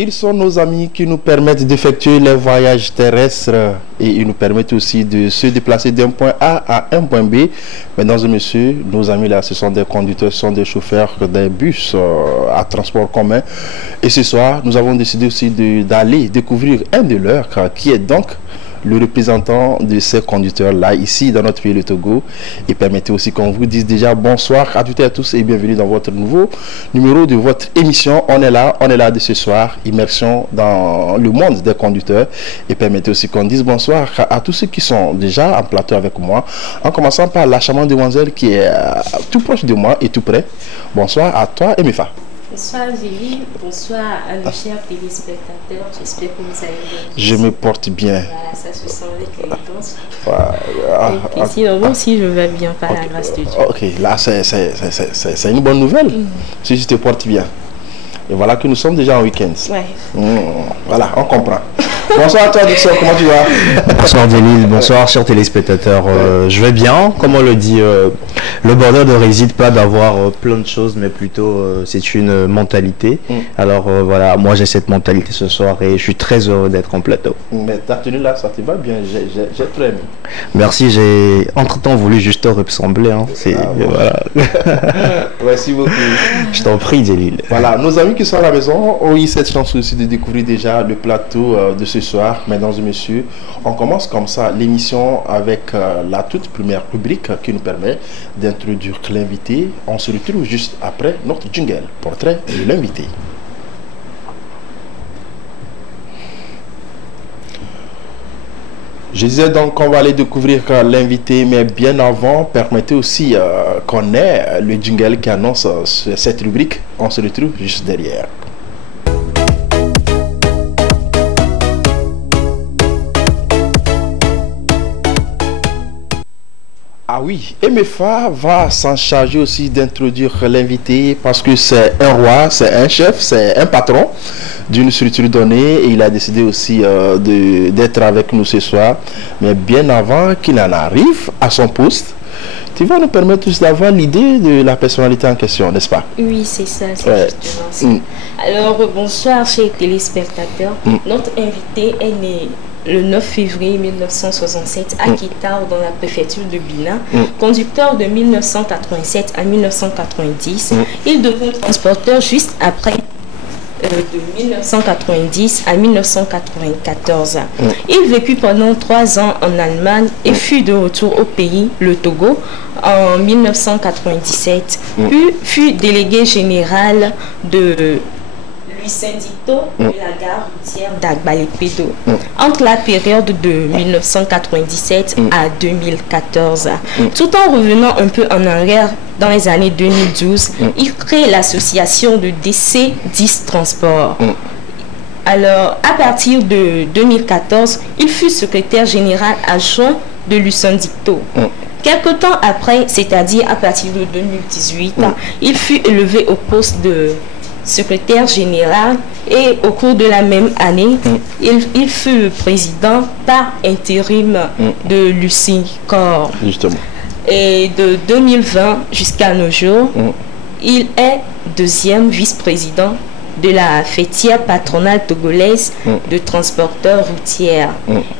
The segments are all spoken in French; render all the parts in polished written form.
Ils sont nos amis qui nous permettent d'effectuer les voyages terrestres et ils nous permettent aussi de se déplacer d'un point A à un point B. Mesdames et messieurs, nos amis là, ce sont des conducteurs, ce sont des chauffeurs des bus à transport commun. Et ce soir, nous avons décidé aussi d'aller découvrir un de leurs qui est donc le représentant de ces conducteurs-là, ici dans notre pays, le Togo. Et permettez aussi qu'on vous dise déjà bonsoir à toutes et à tous et bienvenue dans votre nouveau numéro de votre émission. On est là de ce soir, immersion dans le monde des conducteurs. Et permettez aussi qu'on dise bonsoir à tous ceux qui sont déjà en plateau avec moi, en commençant par la charmante demoiselle qui est tout proche de moi et tout près. Bonsoir à toi, Emefa. Bonsoir Gélie, bonsoir à nos chers téléspectateurs, j'espère que vous allez bien. Je me porte bien. Voilà, ça se sent avec l'élégance. Et sinon, moi aussi je vais bien par la grâce de Dieu. Ok, là c'est une bonne nouvelle, si tu te portes bien. Et voilà que nous sommes déjà en week-end. Ouais. Voilà, on comprend. Bonsoir à toi, Dixon, comment tu vas? Bonsoir Délil, bonsoir chers téléspectateurs. Je vais bien, comme on le dit, le bonheur ne réside pas d'avoir plein de choses, mais plutôt c'est une mentalité. Alors voilà, moi j'ai cette mentalité ce soir et je suis très heureux d'être en plateau. Mais ta tenue là, ça te va bien, j'ai très aimé. Merci, j'ai entre-temps voulu juste te ressembler. Hein. Voilà. Merci beaucoup. Je t'en prie Délil. Voilà, nos amis qui sont à la maison ont eu cette chance aussi de découvrir déjà le plateau de ce soir. Mesdames et messieurs, on commence comme ça l'émission avec la toute première rubrique qui nous permet d'introduire l'invité. On se retrouve juste après notre jingle, portrait de l'invité. Je disais donc qu'on va aller découvrir l'invité, mais bien avant, permettez aussi qu'on ait le jingle qui annonce cette rubrique. On se retrouve juste derrière. Ah oui, Emefa va s'en charger aussi d'introduire l'invité parce que c'est un roi, c'est un chef, c'est un patron d'une structure donnée et il a décidé aussi d'être avec nous ce soir. Mais bien avant qu'il en arrive à son poste, tu vas nous permettre tous d'avoir l'idée de la personnalité en question, n'est-ce pas? Oui, c'est ça, c'est justement ça. Alors, bonsoir chers téléspectateurs. Notre invité est né le 9 février 1967 à Kitao dans la préfecture de Bina, conducteur de 1987 à 1990. Il devint transporteur juste après de 1990 à 1994. Il vécut pendant 3 ans en Allemagne et fut de retour au pays, le Togo, en 1997. Puis fut délégué général de Lucendito de la gare routière d'Agbalepedo entre la période de 1997 à 2014. Tout en revenant un peu en arrière dans les années 2012, il crée l'association de DC10 Transport. Alors, à partir de 2014, il fut secrétaire général adjoint de Lucendito. Quelque temps après, c'est-à-dire à partir de 2018, il fut élevé au poste de secrétaire général et au cours de la même année, il fut le président par intérim de Lucicor. Justement. Et de 2020 jusqu'à nos jours, il est deuxième vice-président de la fêtière patronale togolaise de transporteurs routiers.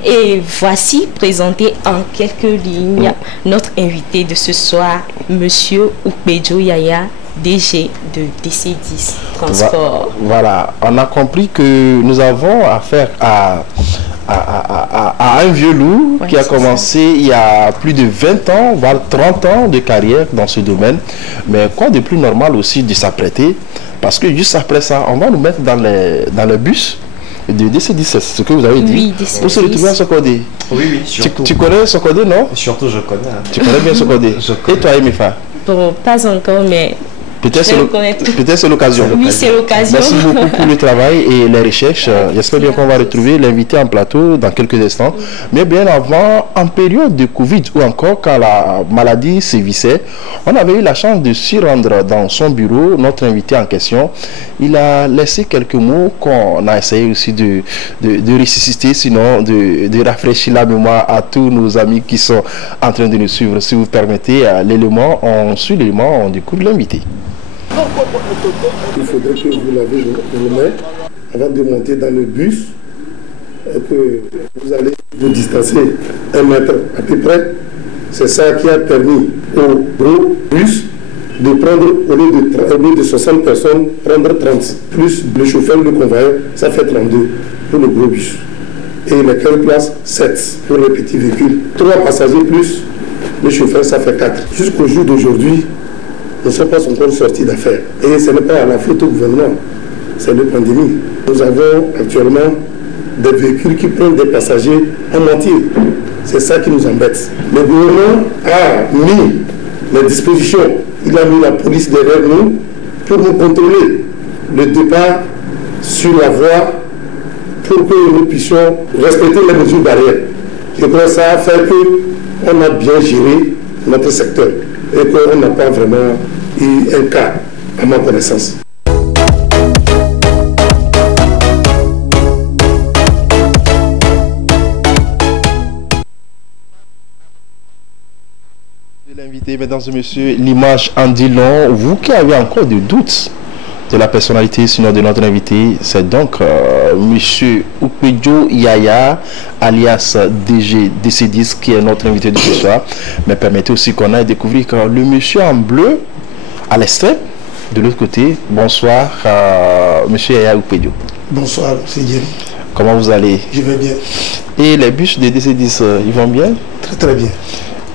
Et voici présenté en quelques lignes notre invité de ce soir, Monsieur Ukpejo Yaya, DG de DC10 Transport. Voilà, on a compris que nous avons affaire à un vieux loup qui a commencé il y a plus de 20 ans, voire 30 ans de carrière dans ce domaine. Mais quoi de plus normal aussi de s'apprêter, parce que juste après ça, on va nous mettre dans le bus de DC10, c'est ce que vous avez dit, pour se retrouver à Sokode. Oui, surtout. Tu connais Sokode, non? Surtout, je connais. Tu connais bien Sokode. Et toi, Emefa? Bon, pas encore, mais peut-être c'est l'occasion. Oui, c'est l'occasion. Merci beaucoup pour le travail et les recherches. J'espère bien qu'on va retrouver l'invité en plateau dans quelques instants. Mais bien avant, en période de Covid ou encore quand la maladie sévissait, on avait eu la chance de s'y rendre dans son bureau. Notre invité en question, il a laissé quelques mots qu'on a essayé aussi de ressusciter, sinon de rafraîchir la mémoire à tous nos amis qui sont en train de nous suivre. Si vous permettez, l'élément, on suit l'élément, on découvre l'invité. Il faudrait que vous lavez vos mains avant de monter dans le bus, que vous allez vous distancer 1 mètre à peu près. C'est ça qui a permis au gros bus de prendre, au lieu de 60 personnes, prendre 30. Plus le chauffeur, le convoyeur, ça fait 32 pour le gros bus. Et les 15 places, 7 pour les petits véhicules. 3 passagers plus le chauffeur, ça fait 4. Jusqu'au jour d'aujourd'hui, nous ne sommes pas encore sortis d'affaires. Et ce n'est pas à la faute au gouvernement, c'est la pandémie. Nous avons actuellement des véhicules qui prennent des passagers en entier. C'est ça qui nous embête. Le gouvernement a mis les dispositions. Il a mis la police derrière nous pour nous contrôler le départ sur la voie pour que nous puissions respecter les mesures barrières. Je crois que ça a fait qu'on a bien géré notre secteur et qu'on n'a pas vraiment eu un cas à ma connaissance. L'invité, mesdames et messieurs, l'image en dit long. Vous qui avez encore des doutes de la personnalité, sinon de notre invité, c'est donc monsieur Oupedjo Yaya, alias DG DC10, qui est notre invité de ce soir. Mais permettez aussi qu'on aille découvrir que le monsieur en bleu, à l'extrême, de l'autre côté. Bonsoir, monsieur Yaya Oupedjo. Bonsoir, c'est Yeri. Comment vous allez? Je vais bien. Et les bus de DC10, ils vont bien? Très très bien.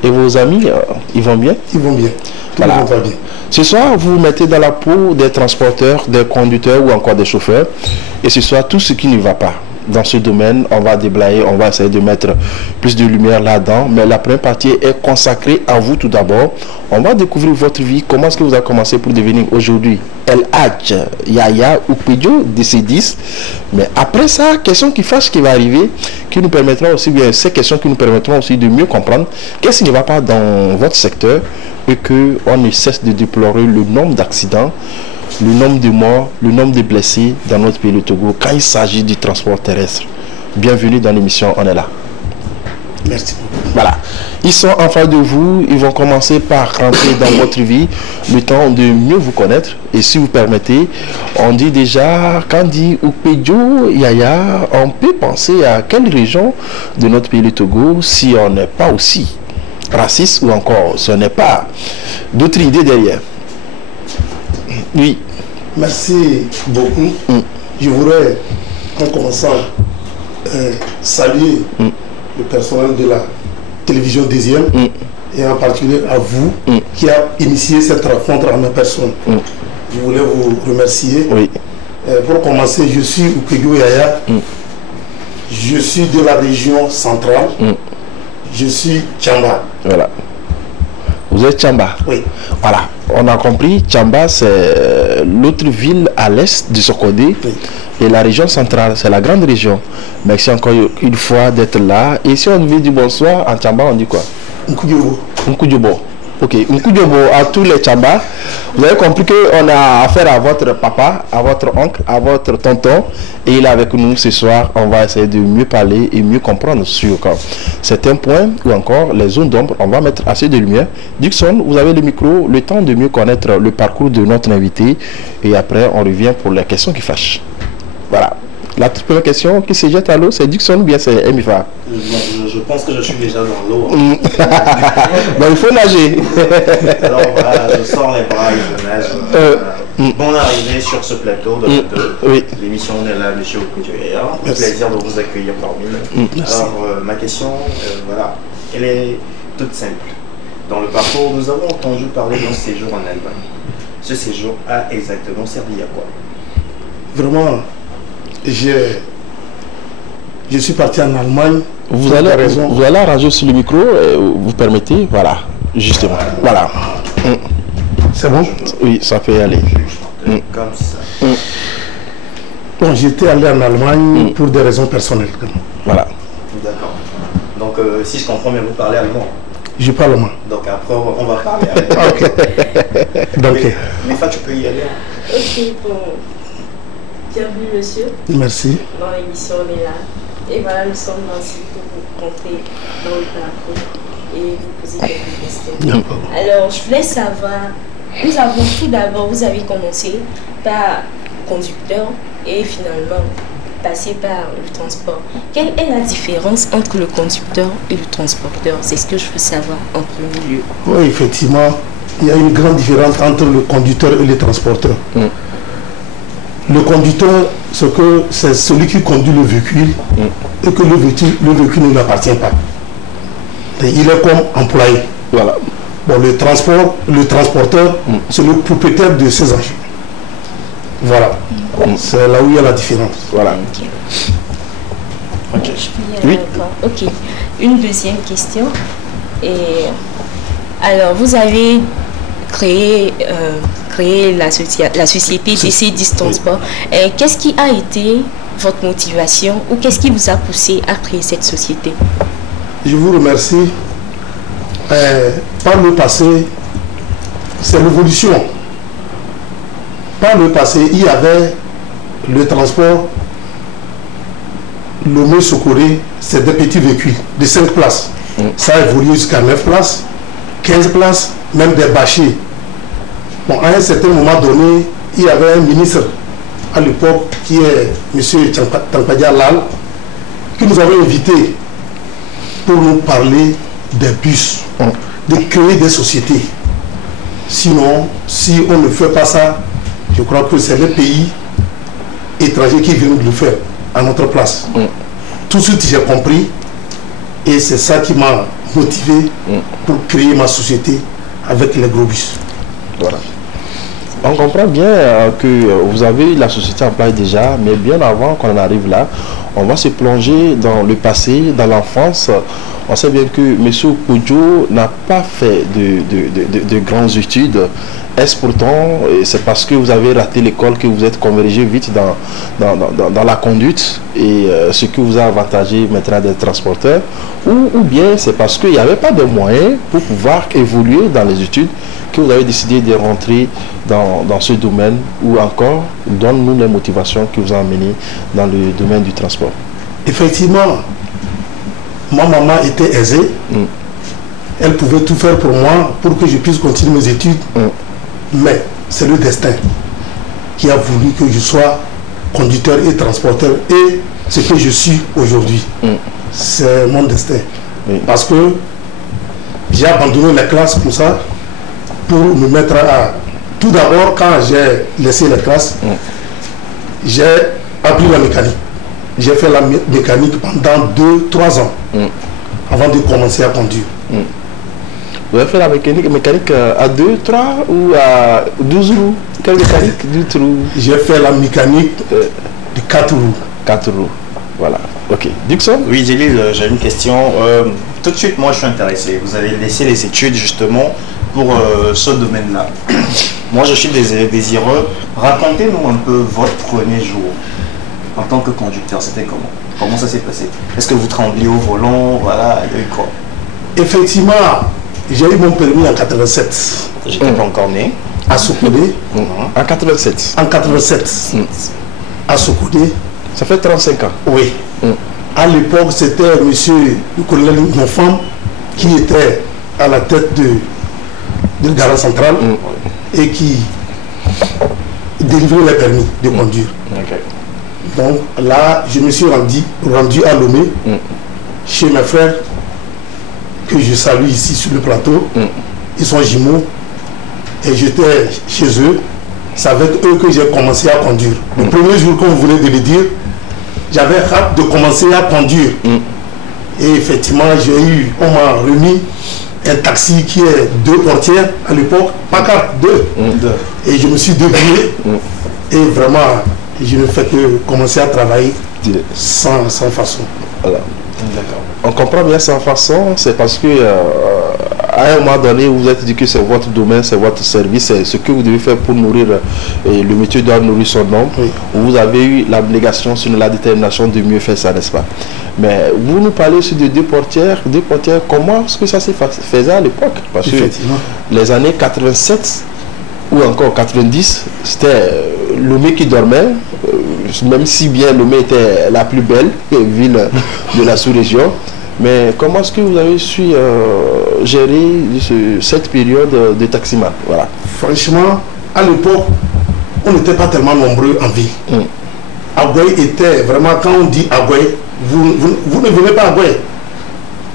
Et vos amis, ils vont bien? Ils vont bien. Tout le monde va bien. Ce soir, vous vous mettez dans la peau des transporteurs, des conducteurs ou encore des chauffeurs. Et ce soir, tout ce qui ne va pas dans ce domaine, on va déblayer, on va essayer de mettre plus de lumière là-dedans. Mais la première partie est consacrée à vous tout d'abord. On va découvrir votre vie. Comment est-ce que vous avez commencé pour devenir aujourd'hui El Hadj Yaya Oupedjo DC10. Mais après ça, question qui fâche qui va arriver, qui nous permettra aussi, bien ces questions qui nous permettront aussi de mieux comprendre qu'est-ce qui ne va pas dans votre secteur et qu'on ne cesse de déplorer le nombre d'accidents, le nombre de morts, le nombre de blessés dans notre pays, le Togo, quand il s'agit du transport terrestre. Bienvenue dans l'émission On est là. Merci beaucoup. Voilà. Ils sont en face de vous, ils vont commencer par rentrer dans votre vie, le temps de mieux vous connaître. Et si vous permettez, on dit déjà, quand on dit Oupedjo Yaya, on peut penser à quelle région de notre pays, le Togo, si on n'est pas aussi raciste ou encore si on n'est pas d'autres idées derrière. Oui. Merci beaucoup. Je voudrais, en commençant, saluer le personnel de la télévision deuxième et en particulier à vous qui a initié cette rencontre en ma personne. Je voulais vous remercier. Oui. Pour commencer, je suis Oupedjo Yaya. Je suis de la région centrale. Je suis Tchamba. Voilà. Vous êtes Tchamba? Oui. Voilà. On a compris, Tchamba, c'est l'autre ville à l'est du Sokodé. Oui. Et la région centrale, c'est la grande région. Merci encore une fois d'être là. Et si on veut dire bonsoir, en Tchamba, on dit quoi? Nkudjobo. Nkudjobo. Ok. Nkudjobo à tous les Tchamba. Vous avez compris qu'on a affaire à votre papa, à votre oncle, à votre tonton. Et il est avec nous ce soir. On va essayer de mieux parler et mieux comprendre sur certains points ou encore les zones d'ombre. On va mettre assez de lumière. Dixon, vous avez le micro, le temps de mieux connaître le parcours de notre invité. Et après, on revient pour les questions qui fâchent. Voilà. La toute première question qui se jette à l'eau, c'est Dixon ou bien c'est Emifa? Je pense que je suis déjà dans l'eau. Hein. Donc il faut nager. Alors voilà, je sors les bras et je nage. Bonne arrivée sur ce plateau de Oui. L'émission on est là, monsieur Oupedjo Yaya. Un plaisir de vous accueillir parmi nous. Alors ma question, voilà, elle est toute simple. Dans le parcours, nous avons entendu parler d'un séjour en Allemagne. Ce séjour a exactement servi à quoi? Vraiment, je suis parti en Allemagne. Vous allez arranger sur le micro, vous permettez, voilà, justement, voilà. C'est bon? Oui, ça peut y aller. Comme ça. Bon, j'étais allé en Allemagne pour des raisons personnelles. Voilà. D'accord. Donc, si je comprends bien, vous parlez allemand? Je parle allemand. Donc après, on va parler allemand. Ok. Donc, mais tu peux y aller. Ok, bon. Bienvenue, monsieur. Merci. Dans l'émission, on est là. Et voilà, nous sommes ici pour vous rentrer dans le parcours et vous poser quelques questions. Alors, je voulais savoir, tout d'abord, vous avez commencé par conducteur et finalement passer par le transport. Quelle est la différence entre le conducteur et le transporteur? C'est ce que je veux savoir en premier lieu. Oui, effectivement, il y a une grande différence entre le conducteur et le transporteur. Le conducteur, c'est celui qui conduit le véhicule et que le véhicule ne lui appartient pas. Et il est comme employé. Voilà. Bon, le transporteur, c'est le propriétaire de ses engins. Voilà. C'est là où il y a la différence. Voilà. Ok. Oui. Ok. Une deuxième question. Et alors, vous avez créé la société DC10 Transport. Qu'est-ce qui a été votre motivation ou qu'est-ce qui vous a poussé à créer cette société? Je vous remercie. Par le passé, c'est l'évolution. Par le passé, il y avait le transport, le Socoré, c'est des petits véhicules de 5 places. Ça a évolué jusqu'à 9 places, 15 places, même des bâchers. Bon, à un certain moment donné, il y avait un ministre à l'époque qui est M. Tampadia Lal, qui nous avait invités pour nous parler des bus, de créer des sociétés. Sinon, si on ne fait pas ça, je crois que c'est les pays étrangers qui viennent de le faire à notre place. Tout de suite, j'ai compris et c'est ça qui m'a motivé pour créer ma société avec les gros bus. Voilà. On comprend bien que vous avez la société en place déjà, mais bien avant qu'on en arrive là, on va se plonger dans le passé, dans l'enfance. On sait bien que M. Koudjo n'a pas fait de grandes études. Est-ce pourtant, c'est parce que vous avez raté l'école que vous êtes convergé vite dans la conduite et ce qui vous a avantagé maintenant d'être transporteur, ou bien c'est parce qu'il n'y avait pas de moyens pour pouvoir évoluer dans les études que vous avez décidé de rentrer dans ce domaine, ou encore, donne-nous les motivations qui vous ont amené dans le domaine du transport. Effectivement, ma maman était aisée. Elle pouvait tout faire pour moi pour que je puisse continuer mes études. Mais c'est le destin qui a voulu que je sois conducteur et transporteur. Et ce que je suis aujourd'hui, c'est mon destin. Parce que j'ai abandonné la classe comme ça pour me mettre à... Tout d'abord, quand j'ai laissé la classe, j'ai appris la mécanique. J'ai fait la mécanique pendant 2-3 ans avant de commencer à conduire. Vous avez fait la mécanique à 2, 3 ou à 12 roues? Quelle mécanique? 12 roues? J'ai fait la mécanique de 4 roues. 4 roues, voilà. Ok. Dixon? Oui, Djelil, j'ai une question. Tout de suite, moi je suis intéressé. Vous avez laissé les études justement pour ce domaine-là. Moi je suis désireux. Racontez-nous un peu votre premier jour en tant que conducteur. C'était comment? Comment ça s'est passé? Est-ce que vous trembliez au volant? Voilà, il y a eu quoi? Effectivement, j'ai eu mon permis en 87. J'étais pas encore né. À Sokodé. En 87. En 87. À Sokodé. Ça fait 35 ans. Oui. À l'époque, c'était monsieur le colonel Nofam qui était à la tête de Garage Centrale et qui délivrait les permis de conduire. Donc là, je me suis rendu à Lomé, chez mes frères, que je salue ici sur le plateau. Ils sont jumeaux. Et j'étais chez eux. C'est avec eux que j'ai commencé à conduire. Le premier jour, comme vous venez de le dire, j'avais hâte de commencer à conduire. Et effectivement, on m'a remis un taxi qui est 2 portières à l'époque, pas 4, 2. Et je me suis débrouillé. Et vraiment, je ne fais que commencer à travailler sans façon. Voilà. On comprend bien sans façon, c'est parce que à un moment donné, vous vous êtes dit que c'est votre domaine, c'est votre service, c'est ce que vous devez faire pour nourrir, le métier doit nourrir son homme. Vous avez eu l'abnégation sur la détermination de mieux faire ça, n'est-ce pas? Mais vous nous parlez aussi de 2 portières, comment est-ce que ça se faisait à l'époque? Parce que les années 87 ou encore 90, c'était Lomé qui dormait, même si bien Lomé était la plus belle ville de la sous-région. Mais comment est-ce que vous avez su gérer cette période de taximan? Voilà. Franchement, à l'époque, on n'était pas tellement nombreux en ville. Aguaï était vraiment, quand on dit Aguaï, vous ne venez pas à Aguaï.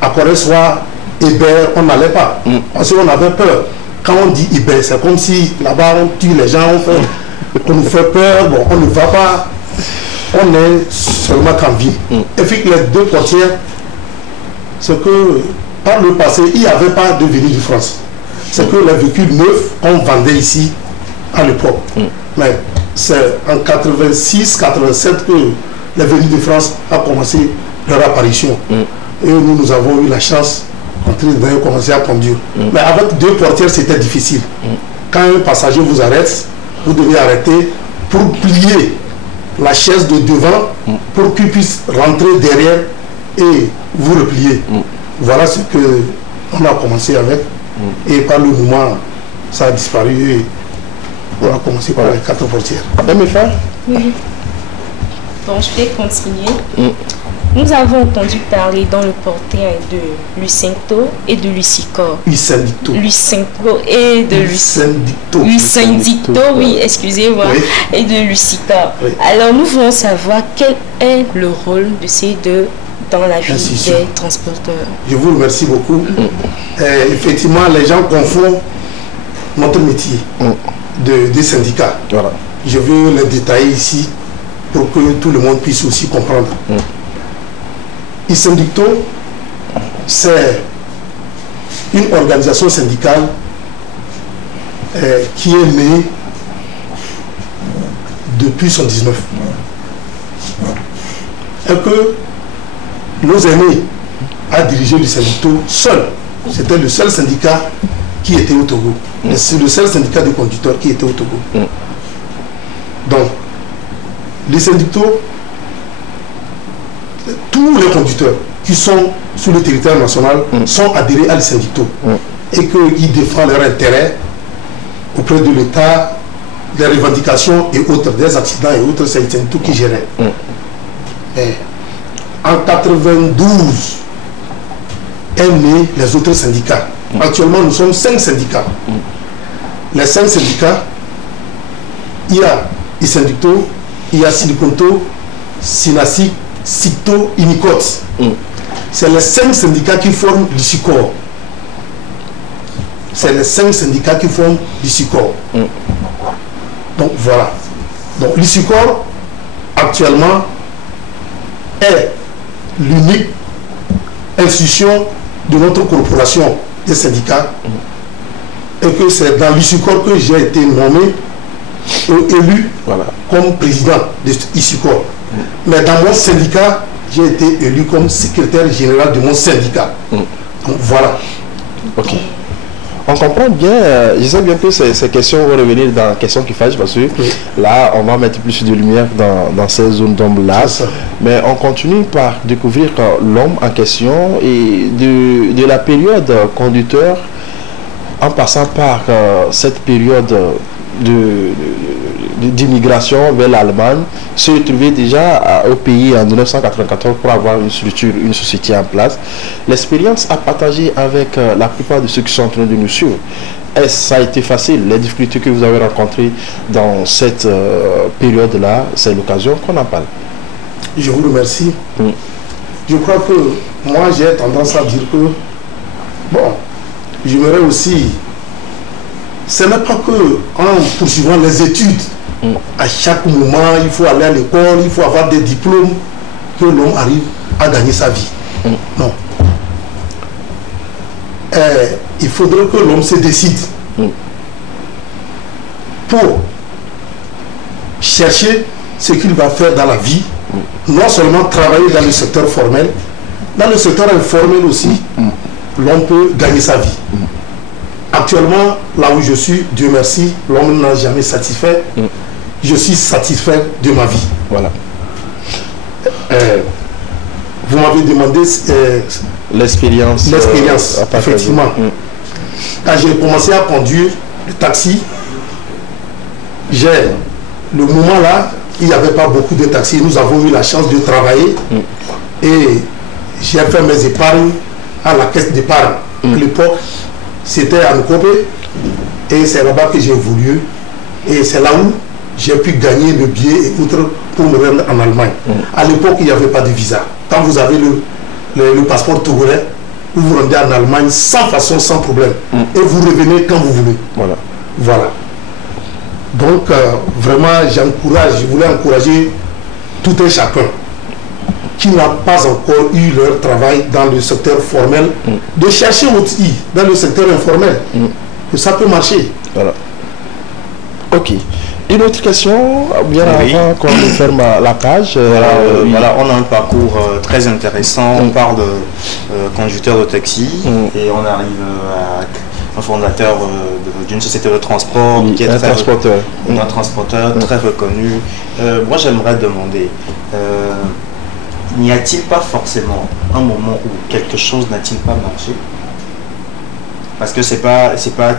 À Corée-Soir, Hébert, on n'allait pas. Parce qu'on avait peur. Quand on dit Hébert, c'est comme si là-bas on tue les gens, on nous fait peur, bon, on ne va pas. On est seulement qu'en ville. Et puis les deux portières, c'est que par le passé, il n'y avait pas de venue de France. C'est que les véhicules neufs, on vendait ici à l'époque. Mais c'est en 86-87 que la venue de France a commencé leur apparition. Et nous avons eu la chance de commencer à conduire. Mais avec deux portières, c'était difficile. Quand un passager vous arrête, vous devez arrêter pour plier la chaise de devant pour qu'il puisse rentrer derrière et vous replier. Voilà ce que on a commencé avec. Et par le moment, ça a disparu. Et on a commencé par les 4 portières. MFA? Oui. Bon, je vais continuer. Nous avons entendu parler dans le portrait de Lucinto et de Lucicor. Lucinto. Lucinto et de Lucinto. Lucinto, oui, excusez-moi. Oui. Et de Lucicor. Oui. Alors, nous voulons savoir quel est le rôle de ces deux dans la vie des transporteurs. Je vous remercie beaucoup. Effectivement, les gens confondent notre métier des syndicats. Voilà. Je veux les détailler ici pour que tout le monde puisse aussi comprendre. Isendicto, c'est une organisation syndicale qui est née depuis 1919. Et que nos aînés a dirigé l'Isendicto seul. C'était le seul syndicat qui était au Togo. C'est le seul syndicat de conducteurs qui était au Togo. Donc, l'Isendicto, tous les conducteurs qui sont sur le territoire national sont adhérés à l'Isendicto et qu'ils défendent leurs intérêts auprès de l'État, des revendications et autres, des accidents et autres, c'est l'Isendicto qui gérait. En 92 est né les autres syndicats. Actuellement, nous sommes 5 syndicats. Les 5 syndicats, il y a Isendicto, il y a Siliconto, Sinasi, Cito, Unicot. C'est les 5 syndicats qui forment l'ICICOR. C'est les 5 syndicats qui forment l'ICICOR. Donc voilà. Donc l'ICICOR, actuellement, est l'unique institution de notre corporation des syndicats. Et que c'est dans l'ICICOR que j'ai été nommé et élu comme président de l'ICICOR. Mais dans mon syndicat, j'ai été élu comme secrétaire général de mon syndicat. Donc voilà. Ok. On comprend bien, je sais bien que ces questions vont revenir dans questions qui fâchent parce que là, on va mettre plus de lumière dans ces zones d'ombre-là. Mais on continue par découvrir l'homme en question et de la période conducteur en passant par cette période d'immigration vers l'Allemagne, se retrouver déjà au pays en 1994 pour avoir une structure, une société en place. L'expérience à partager avec la plupart de ceux qui sont en train de nous suivre. Est-ce ça a été facile? Les difficultés que vous avez rencontrées dans cette période-là, c'est l'occasion qu'on en parle. Je vous remercie. Je crois que moi, j'ai tendance à dire que, bon, j'aimerais aussi, ce n'est pas que en poursuivant les études, à chaque moment, il faut aller à l'école, il faut avoir des diplômes, que l'homme arrive à gagner sa vie. Non. Il faudrait que l'homme se décide pour chercher ce qu'il va faire dans la vie, non seulement travailler dans le secteur formel, dans le secteur informel aussi, l'homme peut gagner sa vie. Actuellement, là où je suis, Dieu merci, l'homme n'a jamais satisfait. Je suis satisfait de ma vie. Voilà. Vous m'avez demandé l'expérience. L'expérience, effectivement. Quand j'ai commencé à conduire le taxi, le moment là, il n'y avait pas beaucoup de taxis. Nous avons eu la chance de travailler et j'ai fait mes épargnes à la caisse d'épargne. À l'époque, c'était à Nkopé et c'est là-bas que j'ai évolué. Et c'est là où j'ai pu gagner le billet et autres pour me rendre en Allemagne. À l'époque, il n'y avait pas de visa. Quand vous avez le passeport togolais, vous vous rendez en Allemagne sans façon, sans problème. Et vous revenez quand vous voulez. Voilà. Donc, vraiment, je voulais encourager tout un chacun qui n'a pas encore eu leur travail dans le secteur formel, de chercher aussi dans le secteur informel, que ça peut marcher. Voilà. Ok. Une autre question, bien avant qu'on ferme la page. Voilà, on a un parcours très intéressant. On part de conducteur de taxi et on arrive à un fondateur d'une société de transport qui est un transporteur très reconnu. Moi, j'aimerais demander, n'y a-t-il pas forcément un moment où quelque chose n'a-t-il pas marché? Parce que c'est pas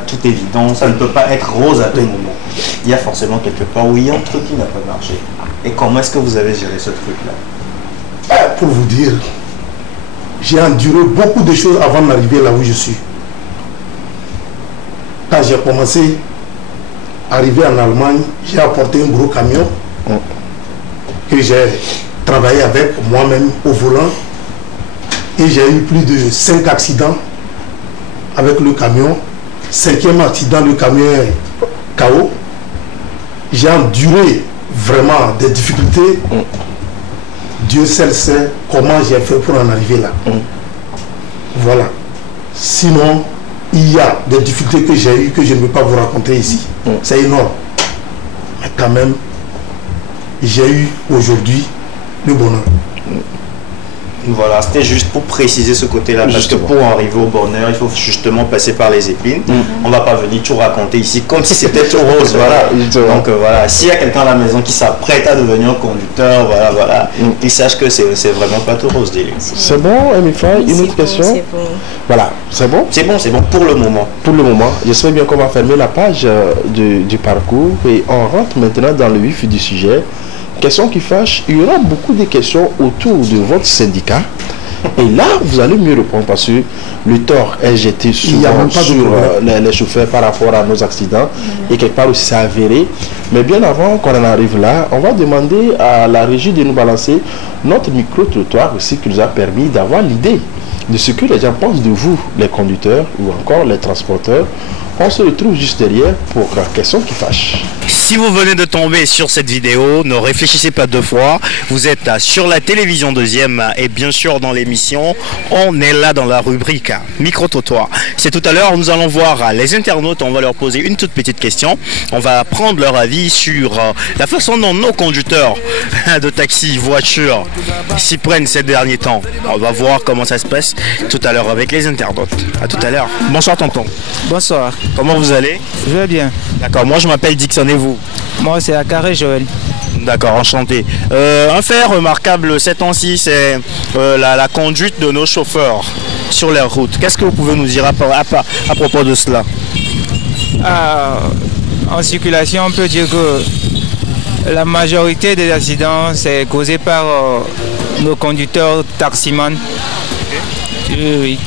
tout évident, ça ne peut pas être rose à tout moment. Il y a forcément quelque part où il y a un truc qui n'a pas marché. Et comment est-ce que vous avez géré ce truc-là? Pour vous dire, j'ai enduré beaucoup de choses avant d'arriver là où je suis. Quand j'ai commencé à arriver en Allemagne, j'ai apporté un gros camion que j'ai travaillé avec moi-même au volant. Et j'ai eu plus de 5 accidents avec le camion. 5e accident, le camion est KO. J'ai enduré vraiment des difficultés. Dieu seul sait comment j'ai fait pour en arriver là. Voilà. Sinon, il y a des difficultés que j'ai eues que je ne peux pas vous raconter ici. C'est énorme. Mais quand même, j'ai eu aujourd'hui le bonheur. Voilà, c'était juste pour préciser ce côté-là, parce que pour arriver au bonheur, il faut justement passer par les épines. On ne va pas venir tout raconter ici comme si c'était tout rose. Voilà. Donc voilà, s'il y a quelqu'un à la maison qui s'apprête à devenir conducteur, voilà, il sache que c'est vraiment pas tout rose. C'est bon, Emifa, une autre question? C'est bon. Voilà, c'est bon? C'est bon pour le moment. Pour le moment, j'espère bien qu'on va fermer la page du parcours et on rentre maintenant dans le vif du sujet. Question qui fâche, il y aura beaucoup de questions autour de votre syndicat. Et là, vous allez mieux répondre parce que le tort est jeté souvent sur les chauffeurs par rapport à nos accidents. Et quelque part aussi c'est avéré. Mais bien avant qu'on en arrive là, on va demander à la régie de nous balancer notre micro-trottoir aussi qui nous a permis d'avoir l'idée de ce que les gens pensent de vous, les conducteurs ou encore les transporteurs. On se retrouve juste derrière pour la question qui fâche. Si vous venez de tomber sur cette vidéo, ne réfléchissez pas 2 fois. Vous êtes sur la télévision deuxième et bien sûr dans l'émission, on est là dans la rubrique micro-trottoir. C'est tout à l'heure, nous allons voir les internautes, on va leur poser une toute petite question. On va prendre leur avis sur la façon dont nos conducteurs de taxi, voitures s'y prennent ces derniers temps. On va voir comment ça se passe tout à l'heure avec les internautes. À tout à l'heure. Bonsoir tonton. Bonsoir. Comment vous allez? Je vais bien. D'accord, moi je m'appelle Dixon et vous? Moi c'est Akare Joël. D'accord, enchanté. Un fait remarquable ces temps-ci, c'est la conduite de nos chauffeurs sur les routes. Qu'est-ce que vous pouvez nous dire à propos de cela? En circulation, on peut dire que la majorité des accidents, c'est causé par nos conducteurs taximans. Oui.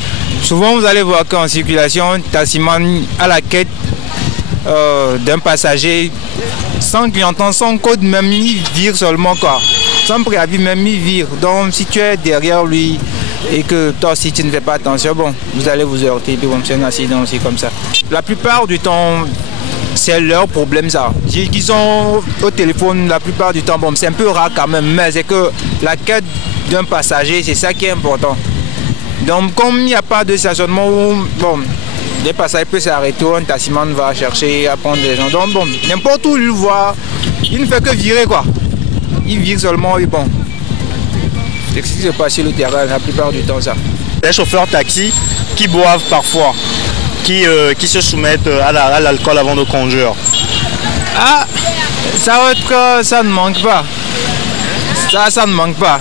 Souvent, vous allez voir qu'en circulation, taximan à la quête d'un passager sans clientèle, sans code, même il vire seulement quoi. Sans préavis, même il vire. Donc, si tu es derrière lui et que toi, si tu ne fais pas attention, bon, vous allez vous heurter et puis c'est un accident aussi comme ça. La plupart du temps, c'est leur problème ça. Qu'ils sont au téléphone la plupart du temps, bon, c'est un peu rare quand même, mais c'est que la quête d'un passager, c'est ça qui est important. Donc, comme il n'y a pas de stationnement où, bon, les passagers peuvent s'arrêter, un taximan va chercher à prendre des gens. Donc, bon, n'importe où il voit, il ne fait que virer, quoi. Il vire seulement, et bon. C'est ce qui se passe sur le terrain la plupart du temps, ça. Les chauffeurs taxi qui boivent parfois, qui se soumettent à l'alcool avant de conduire. Ah, ça ne manque pas. Ça ne manque pas.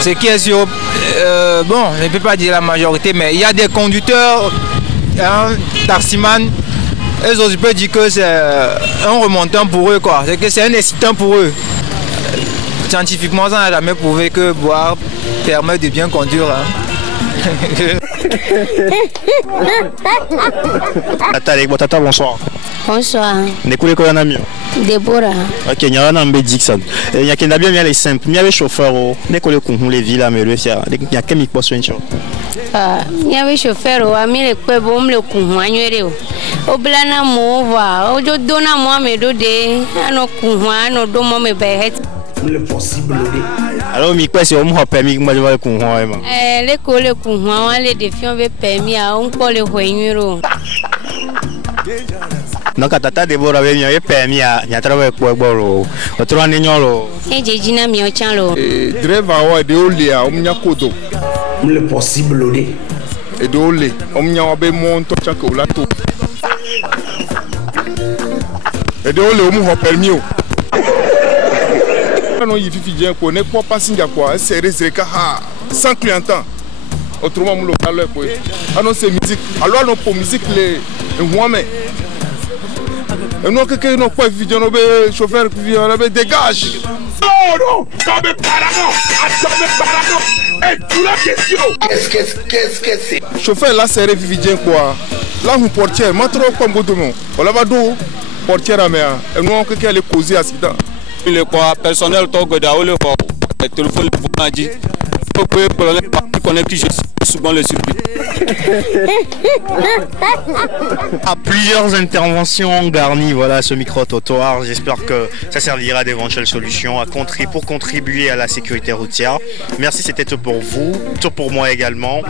Ce qui est sûr, bon, je ne peux pas dire la majorité, mais il y a des conducteurs, taximans, eux aussi peuvent dire que c'est un remontant pour eux, quoi. C'est que c'est un excitant pour eux. Scientifiquement, ça n'a jamais prouvé que boire permet de bien conduire. Hein. Tata, bonsoir. Bonsoir. Nekule ko yana mio. Déborah. Ok, il y a un ambé Dixon. Il y a bien les simples. Il y a les chauffeurs. Nekule ko les villes mais le faire. Il y a quel micro sur une chose. Il y a les chauffeurs. Ami les quoi bon le kunwanywere. Oblana mova. Ojo dona moi me dode. Ano kunwa do mo me behet. Le possible. Alors mi quoi c'est on m'a permis moi de voir le kunwa. Les collègues kunwa les défis on veut permis à on peut le wenywero. Donc tata Deborah avait mis permis à y a travailler pour bolo autre année nyolo et jejina mi ochalo driver wa de olia omnya kodo le possible et de ole omnya obe monto chako lato et de ole omu ho permis o non y fifi bien ko ne pas passenger quoi c'est réservé ha sans clientèle autrement mon local quoi ah non c'est musique alors non pour musique les mais et nous quelqu'un non pas vidéo no be chauffeur qui on be dégage non comme parano et tu la question qu'est-ce que c'est chauffeur là c'est vidéo quoi là un portier moi trop comme bodomo on la va do portier à mer et nous quelqu'un les causer accident il est quoi personnel to go da le ko téléphone vous dit faut que problème connecté souvent le circuit. À plusieurs interventions garnies, voilà ce micro-trottoir. J'espère que ça servira d'éventuelles solutions pour contribuer à la sécurité routière. Merci, c'était tout pour vous, tout pour moi également.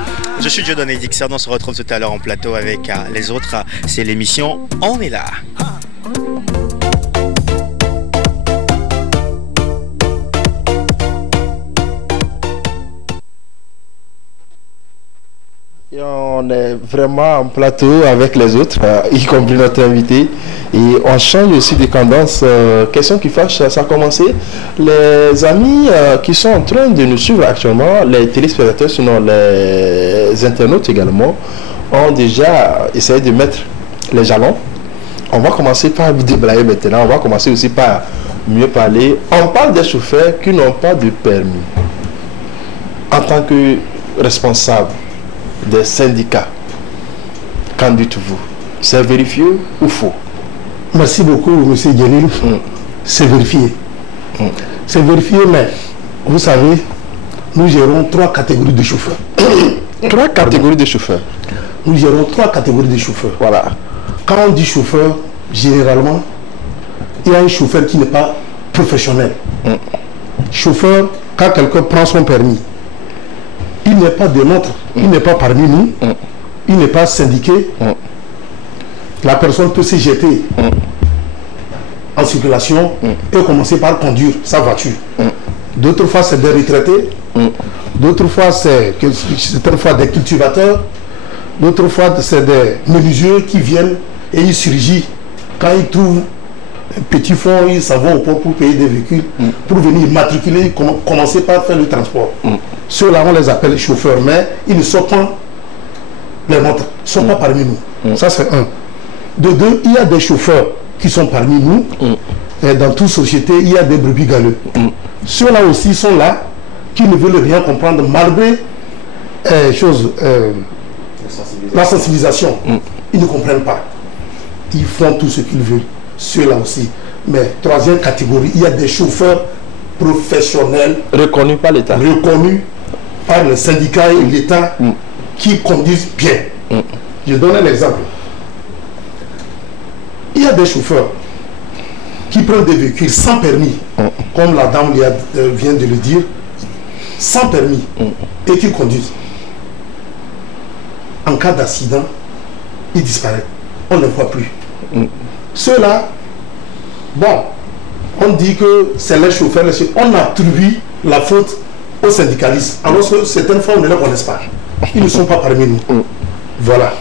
Je suis Dieudonné Dixon, on se retrouve tout à l'heure en plateau avec les autres. C'est l'émission On est là. Et on est vraiment en plateau avec les autres, y compris notre invité. Et on change aussi de tendance. Question qui fâche, ça a commencé. Les amis qui sont en train de nous suivre actuellement, les téléspectateurs, sinon les internautes également, ont déjà essayé de mettre les jalons. On va commencer par déblayer maintenant. On va commencer aussi par mieux parler. On parle des chauffeurs qui n'ont pas de permis. En tant que responsable des syndicats, qu'en dites-vous? C'est vérifié ou faux? Merci beaucoup, M. Djelil. C'est vérifié. C'est vérifié, mais vous savez, nous gérons 3 catégories de chauffeurs. 3 catégories de chauffeurs. Nous gérons 3 catégories de chauffeurs. Voilà. Quand on dit chauffeur, généralement, il y a un chauffeur qui n'est pas professionnel. Chauffeur, quand quelqu'un prend son permis, il n'est pas de notre, il n'est pas parmi nous, il n'est pas syndiqué. La personne peut se jeter en circulation et commencer par conduire sa voiture. D'autres fois, c'est des retraités. D'autres fois, c'est certaines fois des cultivateurs. D'autres fois, c'est des menuisiers qui viennent et ils surgissent. Quand ils trouvent un petit fonds, ils s'en vont au port pour payer des véhicules, pour venir matriculer, commencer par faire le transport. Ceux-là, on les appelle chauffeurs, mais ils ne sont pas les nôtres, ils ne sont pas parmi nous. Ça, c'est un. De deux, il y a des chauffeurs qui sont parmi nous. Et dans toute société, il y a des brebis galeux. Ceux-là aussi sont là, qui ne veulent rien comprendre, malgré la sensibilisation. Ils ne comprennent pas. Ils font tout ce qu'ils veulent. Ceux-là aussi. Mais troisième catégorie, il y a des chauffeurs professionnels reconnus par l'État. Reconnus par le syndicat et l'État qui conduisent bien. Je donne un exemple. Il y a des chauffeurs qui prennent des véhicules sans permis, comme la dame vient de le dire, sans permis, et qui conduisent. En cas d'accident, ils disparaissent. On ne les voit plus. Ceux-là, bon, on dit que c'est les chauffeurs, on attribue la faute aux syndicalistes, alors que certaines fois, on ne les connaît pas. Ils ne sont pas parmi nous. Voilà.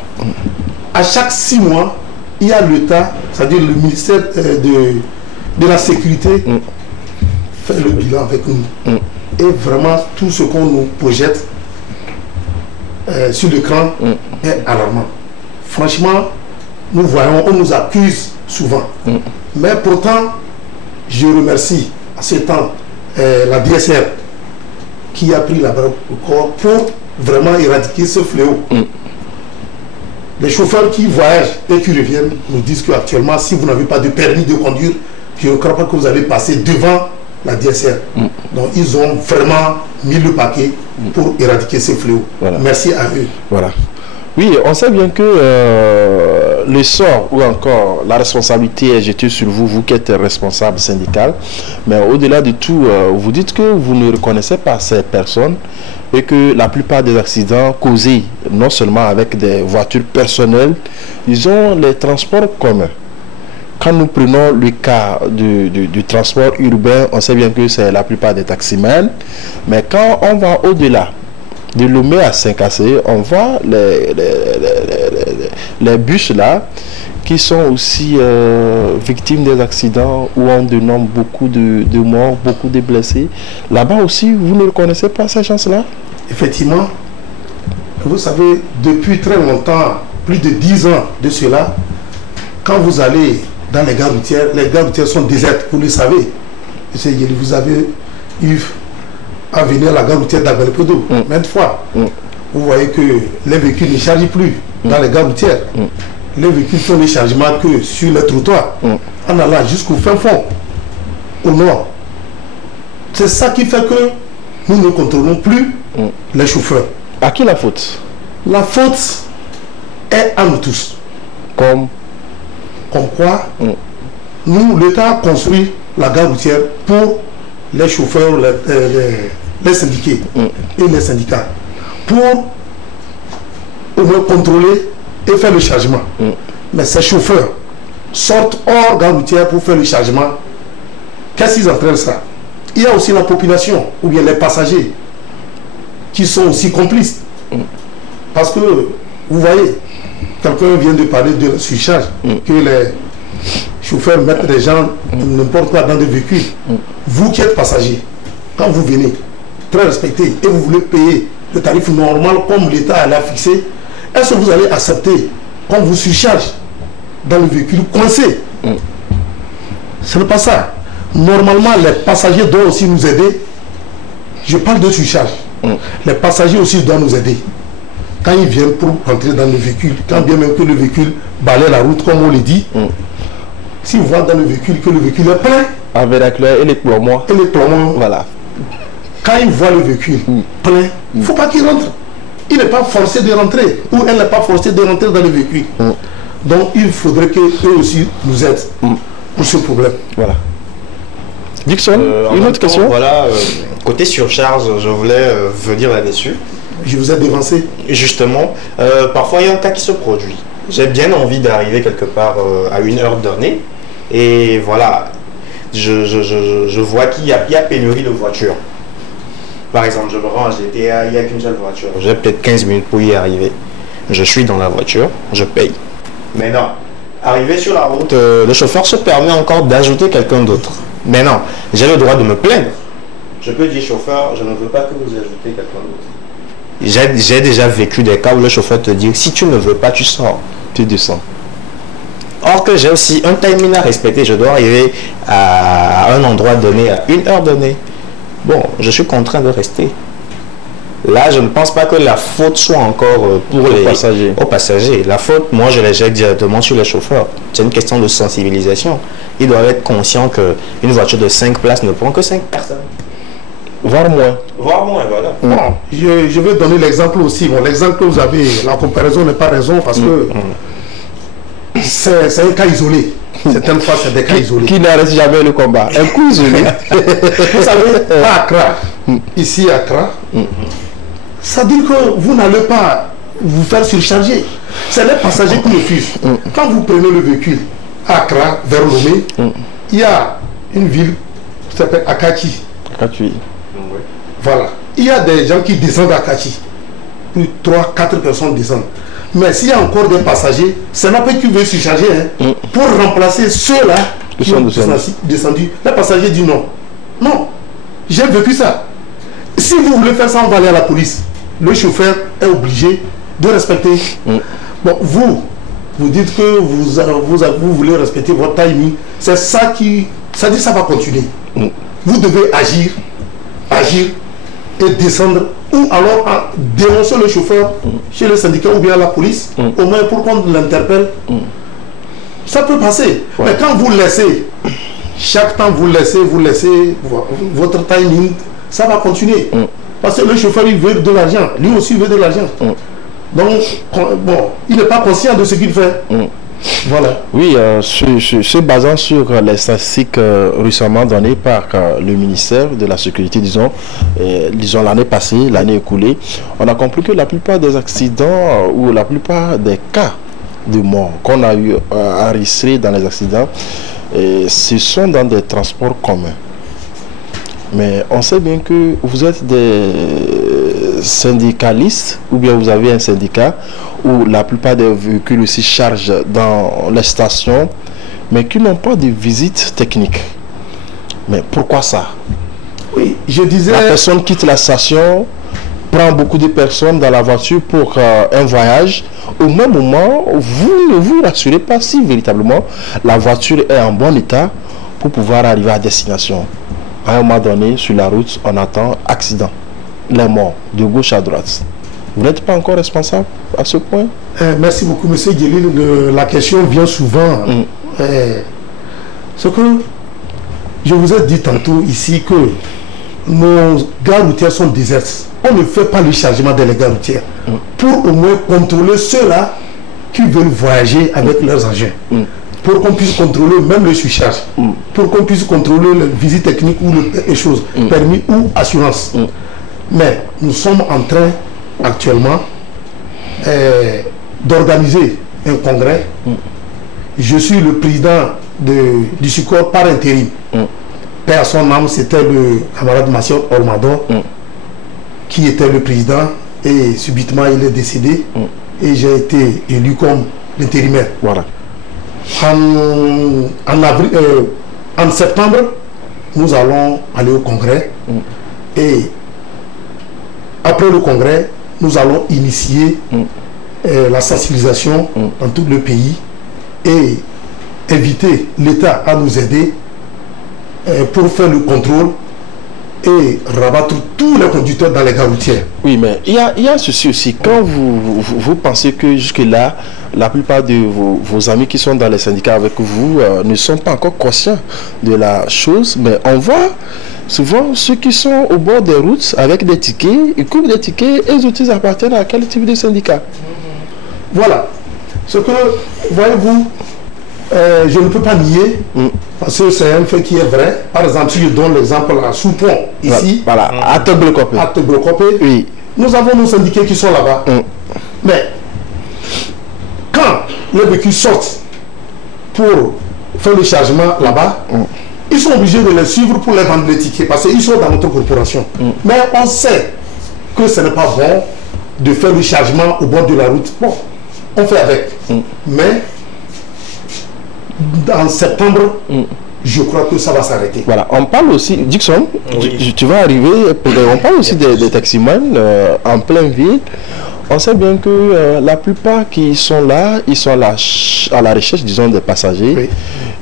À chaque 6 mois, il y a l'État, c'est-à-dire le ministère de la Sécurité, fait le bilan avec nous. Et vraiment, tout ce qu'on nous projette sur l'écran est alarmant. Franchement, nous voyons, on nous accuse souvent. Mais pourtant, je remercie à ce temps la DSR qui a pris la barre au corps pour vraiment éradiquer ce fléau. Les chauffeurs qui voyagent et qui reviennent nous disent qu'actuellement, si vous n'avez pas de permis de conduire, je ne crois pas que vous allez passer devant la DSR. Donc ils ont vraiment mis le paquet pour éradiquer ce fléau. Voilà. Merci à eux. Voilà. Oui, on sait bien que le sort ou encore la responsabilité est jetée sur vous, vous qui êtes responsable syndical. Mais au-delà de tout, vous dites que vous ne reconnaissez pas ces personnes et que la plupart des accidents causés non seulement avec des voitures personnelles, ils ont les transports communs. Quand nous prenons le cas du transport urbain, on sait bien que c'est la plupart des taximens. Mais quand on va au-delà de Lomé à Saint-Cassé, on voit les bus là qui sont aussi victimes des accidents où on dénombre beaucoup de morts, beaucoup de blessés. Là-bas aussi, vous ne reconnaissez pas ces gens-là? Effectivement, vous savez, depuis très longtemps, plus de 10 ans de cela, quand vous allez dans les gares routières sont désertes, vous le savez. Vous avez eu à venir à la gare routière d'Agbelepedo, maintes fois. Vous voyez que les véhicules ne chargent plus dans les gares routières. Les véhicules font les chargements que sur les trottoirs, en allant jusqu'au fin fond, au nord. C'est ça qui fait que nous ne contrôlons plus les chauffeurs. À qui la faute? La faute est à nous tous. Comme quoi, nous, l'État a construit la gare routière pour les chauffeurs, les syndiqués et les syndicats, pour au moins contrôler et faire le chargement. Mais ces chauffeurs sortent hors gare routière pour faire le chargement. Qu'est-ce qu'ils entraînent ça? Il y a aussi la population, ou bien les passagers, qui sont aussi complices. Parce que, vous voyez, quelqu'un vient de parler de la surcharge, que les chauffeurs mettent des gens n'importe quoi dans des véhicules. Vous qui êtes passager, quand vous venez, très respecté, et vous voulez payer le tarif normal comme l'État l'a fixé, est-ce que vous allez accepter qu'on vous surcharge dans le véhicule coincé? Ce n'est pas ça. Normalement, les passagers doivent aussi nous aider. Je parle de surcharge. Les passagers aussi doivent nous aider. Quand ils viennent pour entrer dans le véhicule, quand bien même que le véhicule balaie la route, comme on le dit, si vous voyez dans le véhicule que le véhicule est plein, avec la clé et les plombs, voilà. Quand ils voient le véhicule plein, il ne faut pas qu'il rentre. Il n'est pas forcé de rentrer, ou elle n'est pas forcée de rentrer dans le véhicule. Donc il faudrait qu'eux aussi nous aident pour ce problème. Voilà. Dixon, une autre question? Voilà, côté surcharge, je voulais venir là-dessus. Je vous ai devancé. Justement, parfois il y a un cas qui se produit. J'ai bien envie d'arriver quelque part à une heure donnée. Et voilà, je vois qu'il y a pénurie de voitures. Par exemple, je me rends à GTA, il n'y a qu'une seule voiture. J'ai peut-être 15 minutes pour y arriver. Je suis dans la voiture, je paye. Mais non, arrivé sur la route, le chauffeur se permet encore d'ajouter quelqu'un d'autre. Mais non, j'ai le droit de me plaindre. Je peux dire, chauffeur, je ne veux pas que vous ajoutez quelqu'un d'autre. J'ai déjà vécu des cas où le chauffeur te dit, si tu ne veux pas, tu sors. Tu descends. Or que j'ai aussi un timing à respecter. Je dois arriver à un endroit donné, à une heure donnée. Bon, je suis contraint de rester. Là, je ne pense pas que la faute soit encore pour les passagers. La faute, moi, je la jette directement sur les chauffeurs. C'est une question de sensibilisation. Ils doivent être conscients qu'une voiture de 5 places ne prend que 5 personnes. Voire moins. Voire moins, voilà. Bon, je vais donner l'exemple aussi. Bon, l'exemple que vous avez, la comparaison n'est pas raison parce que c'est un cas isolé. Certaines fois, c'est des cas isolés. Qui n'arrête jamais le combat. Un coup isolé. Vous savez, à Accra, ici à Accra, ça dit que vous n'allez pas vous faire surcharger. C'est les passagers qui refusent. Quand vous prenez le véhicule à Accra, vers Lomé, il y a une ville qui s'appelle Akachi. Akachi. Voilà. Il y a des gens qui descendent à Akachi. Plus 3-4 personnes descendent. Mais s'il y a encore des passagers, c'est n'a pas qui veut surcharger pour remplacer ceux-là qui sont descendus. Les passagers disent non. Non, j'ai vécu ça. Si vous voulez faire ça, on va aller à la police. Le chauffeur est obligé de respecter. Bon, vous dites que vous voulez respecter votre timing. C'est ça qui... Ça dit ça va continuer. Vous devez agir et descendre, ou alors à dénoncer le chauffeur chez le syndicat ou bien la police, au moins pour qu'on l'interpelle. Ça peut passer. Mais quand vous laissez, chaque temps vous laissez votre timing, ça va continuer. Parce que le chauffeur, il veut de l'argent. Lui aussi veut de l'argent. Donc, bon, il n'est pas conscient de ce qu'il fait. Voilà. Oui, se basant sur les statistiques récemment données par le ministère de la Sécurité, disons l'année passée, l'année écoulée, on a compris que la plupart des accidents ou la plupart des cas de mort qu'on a eu enregistrés dans les accidents, ce sont dans des transports communs. Mais on sait bien que vous êtes des syndicalistes, ou bien vous avez un syndicat où la plupart des véhicules aussi chargent dans les stations, mais qui n'ont pas de visite technique. Mais pourquoi ça? Oui, je disais... La personne quitte la station, prend beaucoup de personnes dans la voiture pour un voyage. Au même moment, vous ne vous rassurez pas si véritablement la voiture est en bon état pour pouvoir arriver à destination. À un moment donné, sur la route, on attend accident, les morts, de gauche à droite. Vous n'êtes pas encore responsable à ce point? Merci beaucoup, M. Guélil. La question vient souvent. Ce que je vous ai dit tantôt ici, que nos gares routières sont désertes. On ne fait pas le chargement des gares routières pour au moins contrôler ceux-là qui veulent voyager avec leurs engins. Pour qu'on puisse contrôler même le surcharge, pour qu'on puisse contrôler les visites techniques ou les choses, permis ou assurance. Mais nous sommes en train actuellement d'organiser un congrès. Je suis le président du SUCOR par intérim. Paix à son âme, c'était le camarade Massiot Ormador qui était le président, et subitement il est décédé et j'ai été élu comme l'intérimaire. Voilà. En septembre, nous allons aller au congrès et après le congrès, nous allons initier la sensibilisation dans tout le pays et inviter l'État à nous aider pour faire le contrôle et rabattre tous les conducteurs dans les gares routières. Oui, mais il y a ceci aussi. Quand vous pensez que jusque-là, la plupart de vos amis qui sont dans les syndicats avec vous ne sont pas encore conscients de la chose, mais on voit souvent ceux qui sont au bord des routes avec des tickets, ils coupent des tickets et les outils appartiennent à quel type de syndicat? Voilà. Ce que, voyez-vous, je ne peux pas nier, parce que c'est un fait qui est vrai. Par exemple, si je donne l'exemple à Soupont, ici, voilà, à Teblocopé, oui. Nous avons nos syndiqués qui sont là-bas. Mais quand les véhicules sortent pour faire le chargement là-bas, ils sont obligés de les suivre pour les vendre les tickets, parce qu'ils sont dans notre corporation. Mais on sait que ce n'est pas bon de faire le chargement au bord de la route. Bon, on fait avec. Mais en septembre, je crois que ça va s'arrêter. Voilà, on parle aussi, Dixon, tu vas arriver, on parle aussi des taximans en pleine ville. On sait bien que la plupart qui sont là, ils sont là à la recherche, disons, des passagers. Oui.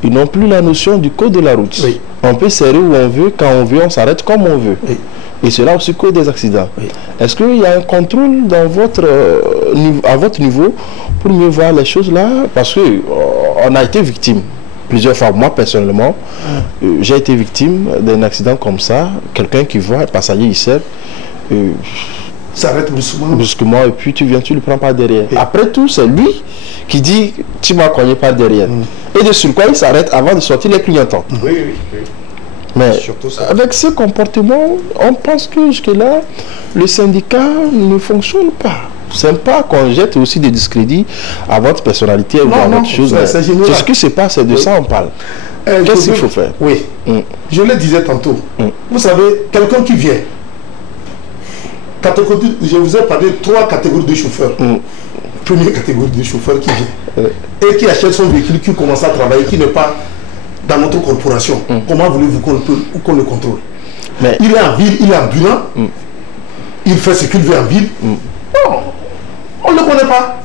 Ils n'ont plus la notion du code de la route. Oui. On peut serrer où on veut, quand on veut, on s'arrête comme on veut. Oui. Et cela aussi cause des accidents. Oui. Est-ce qu'il y a un contrôle dans à votre niveau pour mieux voir les choses là? Parce que on a été victime plusieurs fois. Moi personnellement, j'ai été victime d'un accident comme ça. Quelqu'un qui voit un passager ici, s'arrête brusquement et puis tu le prends par derrière. Oui. Après tout, c'est lui qui dit tu m'as cogné par derrière. Et de sur quoi il s'arrête avant de sortir les clignotants. Oui. Mais avec ce comportement, on pense que jusque-là, le syndicat ne fonctionne pas. C'est pas qu'on jette aussi des discrédits à votre personnalité ou à votre chose. C'est ce qui se passe, c'est de ça on parle. Qu'est-ce qu'il faut faire? Oui, je le disais tantôt. Vous savez, quelqu'un qui vient, je vous ai parlé de 3 catégories de chauffeurs. Première catégorie de chauffeurs qui vient et qui achète son véhicule, qui commence à travailler, qui n'est pas dans notre corporation. Comment voulez-vous qu'on le contrôle? Mais il est en ville, il est ambulant, il fait ce qu'il veut en ville. Non, on ne le connaît pas.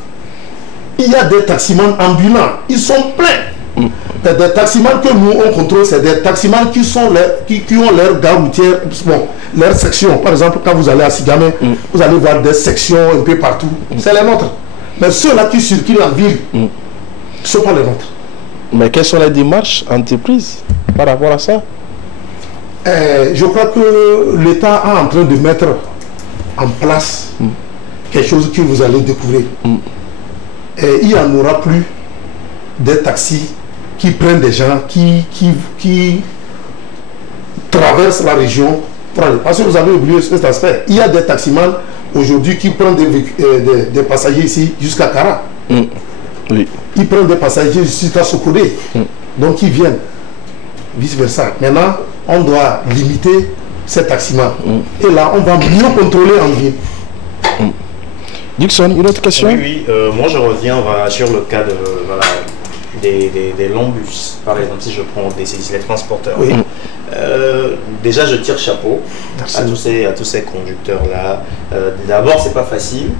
Il y a des taximans ambulants, ils sont pleins. Des taximans que nous on contrôle, c'est des taximans qui ont leur gare routière, bon, leur section. Par exemple, quand vous allez à Sigamé, vous allez voir des sections un peu partout. C'est les nôtres. Mais ceux-là qui circulent en ville, ce ne sont pas les nôtres. Mais quelles sont les démarches entreprises par rapport à ça? Je crois que l'État est en train de mettre en place quelque chose que vous allez découvrir. Et il n'y en aura plus des taxis qui prennent des gens qui traversent la région. Parce que vous avez oublié cet aspect. Il y a des taximans aujourd'hui qui prennent des passagers ici jusqu'à Kara. Oui. Ils prennent des passagers jusqu'à Sokodé. Donc ils viennent. Vice versa. Maintenant, on doit limiter ces taximans. Et là, on va mieux contrôler en ville. Dixon, une autre question? Oui, moi je reviens sur le cas de, des longs bus. Par exemple, si je prends les transporteurs. Oui. Déjà, je tire chapeau à tous ces conducteurs-là. D'abord, c'est pas facile.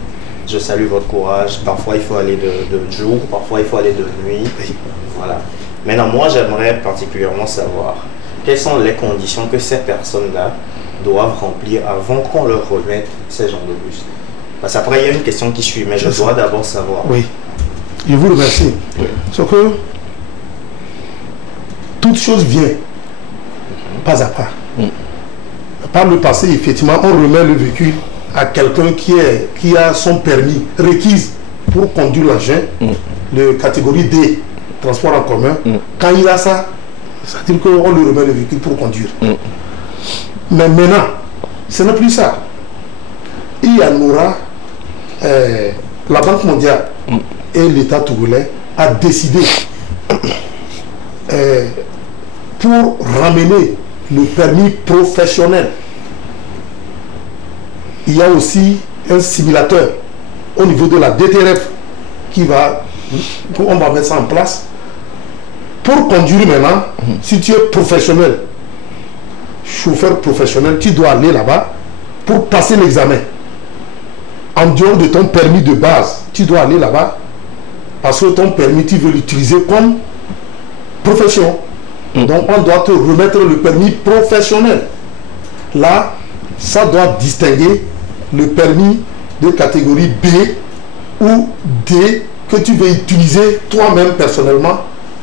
Je salue votre courage. Parfois, il faut aller de jour, parfois, il faut aller de nuit. Voilà. Maintenant, moi, j'aimerais particulièrement savoir quelles sont les conditions que ces personnes-là doivent remplir avant qu'on leur remette ces genres de bus. Parce qu'après, il y a une question qui suit, mais je dois d'abord savoir. Oui. Je vous remercie. Sauf que toute chose vient pas à pas. Par le passé, effectivement, on remet le véhicule à quelqu'un qui a son permis requis pour conduire l'engin de catégorie D, transport en commun. Quand il a ça, c'est-à-dire qu'on lui remet le véhicule pour conduire. Mais maintenant, ce n'est plus ça. Il y en aura, la Banque mondiale et l'État togolais a décidé pour ramener le permis professionnel. Il y a aussi un simulateur au niveau de la DTRF on va mettre ça en place. Pour conduire maintenant, si tu es professionnel, chauffeur professionnel, tu dois aller là-bas pour passer l'examen. En dehors de ton permis de base, tu dois aller là-bas parce que ton permis, tu veux l'utiliser comme profession. Donc on doit te remettre le permis professionnel. Là, ça doit distinguer le permis de catégorie B ou D que tu veux utiliser toi-même personnellement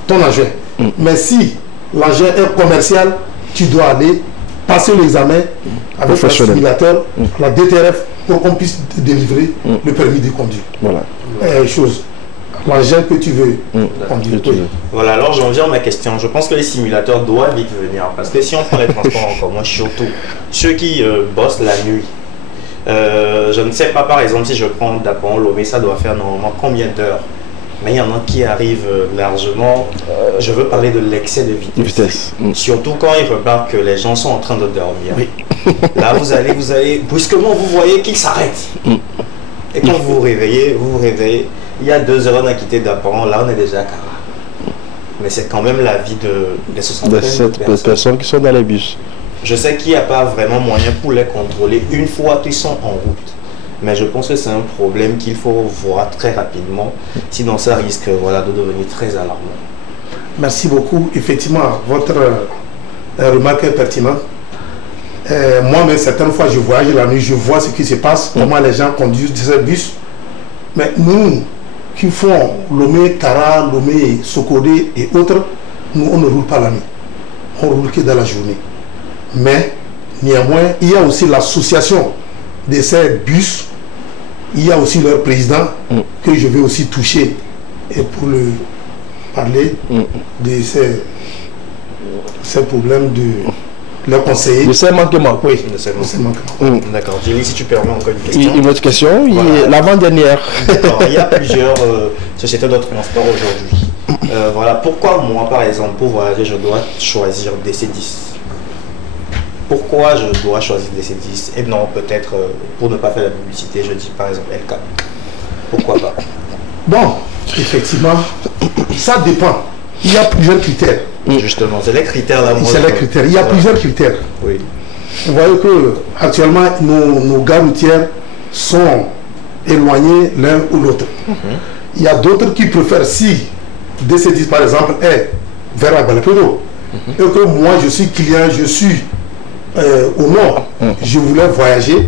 ton engin. Mais si l'engin est commercial, tu dois aller passer l'examen avec le simulateur, la DTRF, pour qu'on puisse te délivrer le permis de conduire. Voilà. L'engin que tu veux conduire. Voilà, alors j'en viens à ma question. Je pense que les simulateurs doivent vite venir. Parce que si on prend les transports en commun, surtout ceux qui bossent la nuit, je ne sais pas, par exemple, si je prends d'Apon, Lomé, ça doit faire normalement combien d'heures? Mais il y en a qui arrivent largement. Je veux parler de l'excès de vitesse. Surtout quand ils remarquent que les gens sont en train de dormir. Oui. Là, vous allez, brusquement, vous voyez qu'ils s'arrêtent. Et quand vous vous réveillez, il y a 2 heures, on a quitté d'Apon, là on est déjà à Kara. Mais c'est quand même la vie des 60 personnes qui sont dans les bus. Je sais qu'il n'y a pas vraiment moyen pour les contrôler une fois qu'ils sont en route. Mais je pense que c'est un problème qu'il faut voir très rapidement, sinon ça risque de devenir très alarmant. Merci beaucoup. Effectivement, votre remarque est pertinente. Moi-même, certaines fois, je voyage la nuit, je vois ce qui se passe, comment les gens conduisent ces bus. Mais nous, qui font Lomé, Kara, Lomé, Sokodé et autres, nous, on ne roule pas la nuit. On roule que dans la journée. Mais, néanmoins, il y a aussi l'association de ces bus. Il y a aussi leur président que je vais aussi toucher et pour le parler de ces problèmes de leur conseiller. De ces manquements. Oui, de ces manquements. D'accord. Julie, si tu permets encore une question. Une autre question, voilà. L'avant-dernière. Il y a plusieurs sociétés de transport aujourd'hui. Voilà. Pourquoi moi, par exemple, pour voyager, je dois choisir DC10? Pourquoi je dois choisir DC10? Et non, peut-être, pour ne pas faire la publicité, je dis par exemple LK. Pourquoi pas? Bon, effectivement, ça dépend. Il y a plusieurs critères. Justement, c'est les critères là. C'est les critères. Il y a plusieurs critères. Oui. Vous voyez que actuellement, nos gares routières sont éloignées l'un ou l'autre. Il y a d'autres qui préfèrent, si DC10 par exemple est vers Agbalepedo. Et que moi, je suis client, je suis au nord. Je voulais voyager.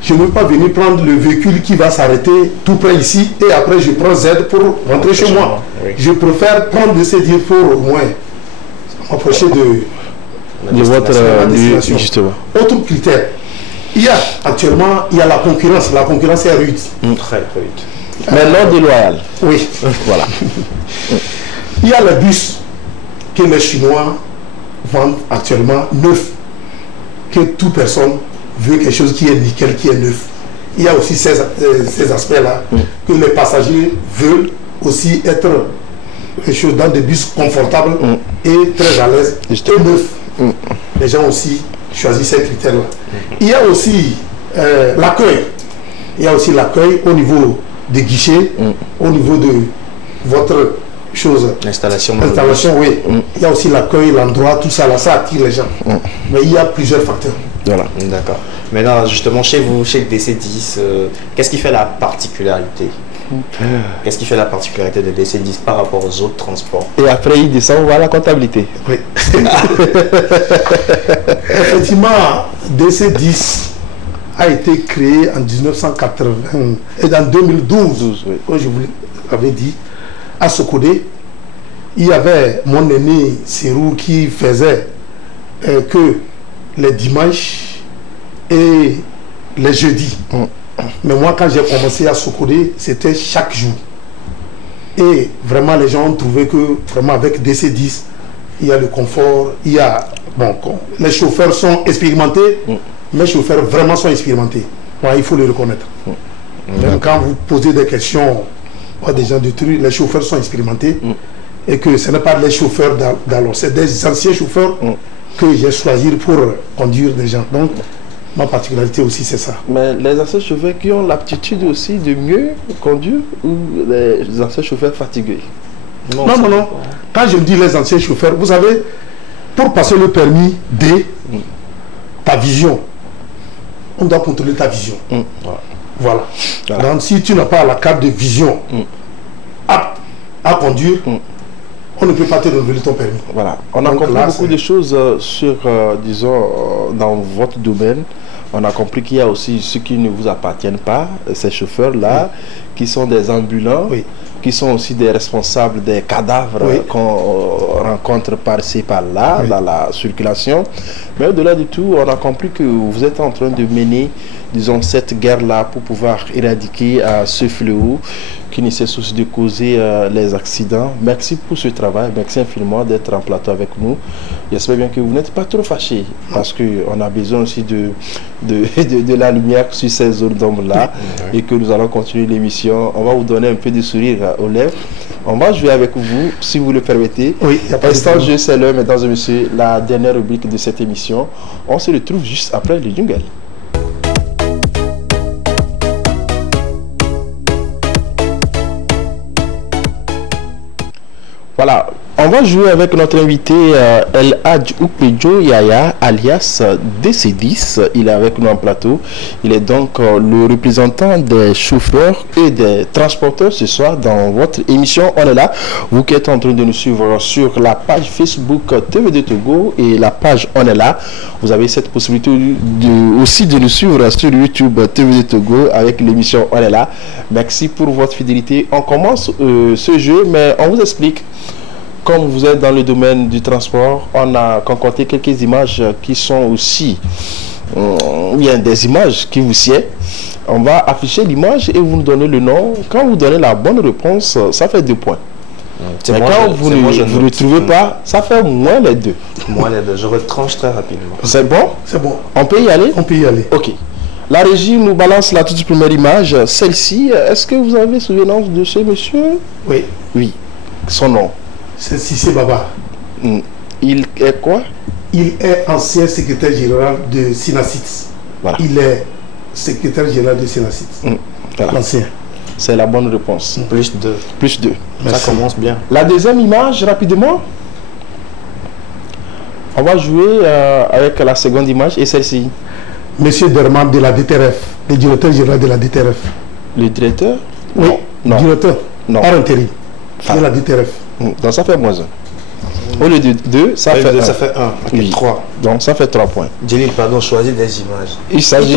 Je ne veux pas venir prendre le véhicule qui va s'arrêter tout près ici et après je prends Z pour rentrer chez moi. Oui. Je préfère prendre de ces dire pour au moins m'approcher de votre destination. Justement. Autre critère, il y a actuellement la concurrence. La concurrence est rude. Très rude. Mais non déloyale. Oui. Voilà. Il y a le bus que les Chinois vendent actuellement neuf, que toute personne veut quelque chose qui est nickel, qui est neuf. Il y a aussi ces aspects-là que les passagers veulent aussi être quelque chose dans des bus confortables et très à l'aise et neufs. Les gens aussi choisissent ces critères-là. Il y a aussi l'accueil. Il y a aussi l'accueil au niveau des guichets, au niveau de votre chose. L'installation, oui. Il y a aussi l'accueil, l'endroit, tout ça, là, ça attire les gens. Mais il y a plusieurs facteurs. Voilà, d'accord. Maintenant, justement, chez vous, chez le DC10, qu'est-ce qui fait la particularité? Qu'est-ce qui fait la particularité de DC10 par rapport aux autres transports? Et après, il descend vers la comptabilité. Oui. Effectivement, DC10 a été créé en 1980 et en 2012, comme je vous l'avais dit, à Sokodé. Il y avait mon aîné Sérou qui faisait que les dimanches et les jeudis. Mais moi, quand j'ai commencé à Sokodé, c'était chaque jour. Et vraiment, les gens ont trouvé que, vraiment, avec DC10, il y a le confort, il y a... Bon, les chauffeurs sont expérimentés, mes chauffeurs vraiment sont expérimentés. Ouais, il faut le reconnaître. Même quand vous posez des questions à des gens de trucs, les chauffeurs sont expérimentés. Et que ce n'est pas les chauffeurs d'alors, c'est des anciens chauffeurs que j'ai choisi pour conduire des gens. Donc, ma particularité aussi, c'est ça. Mais les anciens chauffeurs qui ont l'aptitude aussi de mieux conduire ou les anciens chauffeurs fatigués? Non. Quand je dis les anciens chauffeurs, vous savez, pour passer le permis D, ta vision, on doit contrôler ta vision. Voilà. Donc, si tu n'as pas la carte de vision apte à conduire, on ne peut pas te renouveler ton permis. Voilà. On a compris beaucoup de choses sur, disons, dans votre domaine. On a compris qu'il y a aussi ceux qui ne vous appartiennent pas, ces chauffeurs-là, qui sont des ambulants, qui sont aussi des responsables des cadavres qu'on rencontre par-ci, par-là, dans la circulation. Mais au-delà du tout, on a compris que vous êtes en train de mener, disons, cette guerre-là pour pouvoir éradiquer ce fléau qui ne cesse aussi de causer les accidents. Merci pour ce travail, merci infiniment d'être en plateau avec nous. J'espère bien que vous n'êtes pas trop fâchés, parce qu'on a besoin aussi de la lumière sur ces zones d'ombre-là, et que nous allons continuer l'émission. On va vous donner un peu de sourire aux lèvres. On va jouer avec vous, si vous le permettez. Oui, instant jeu, c'est l'heure, mesdames et messieurs, la dernière rubrique de cette émission. On se retrouve juste après le jingle. Voilà, on va jouer avec notre invité El Hadj Oukpedjo Yaya, alias DC10. Il est avec nous en plateau. Il est donc le représentant des chauffeurs et des transporteurs ce soir dans votre émission. On est là. Vous qui êtes en train de nous suivre sur la page Facebook TVD Togo et la page On est là, vous avez cette possibilité aussi de nous suivre sur YouTube TVD Togo avec l'émission On est là. Merci pour votre fidélité. On commence ce jeu, mais on vous explique. Comme vous êtes dans le domaine du transport, on a concocté quelques images qui sont aussi des images qui vous sied. On va afficher l'image et vous nous donnez le nom. Quand vous donnez la bonne réponse, ça fait 2 points. Mais quand vous ne trouvez pas, ça fait moins les 2. Moins les 2, je retranche très rapidement. C'est bon? C'est bon. On peut y aller? On peut y aller. Ok. La régie nous balance la toute première image. Celle-ci, est-ce que vous avez souvenance de ce monsieur? Oui. Oui. Son nom? C'est Sissé Baba. Il est quoi? Il est ancien secrétaire général de Sinacit. Voilà. Il est secrétaire général de Sinacit. Voilà. L'ancien. C'est la bonne réponse. Plus 2. Plus 2. Ça commence bien. La deuxième image, rapidement. On va jouer avec la seconde image et celle-ci. Monsieur Derman de la DTRF, le directeur général de la DTRF. Le directeur? Oui, non. Directeur. Non. Par intérim. De la DTRF. Donc ça fait moins 1. Au lieu de 2, ça fait 1. Ça fait 1. Ok, 3. Donc ça fait 3 points. Djelil, pardon, choisis des images. Il s'agit...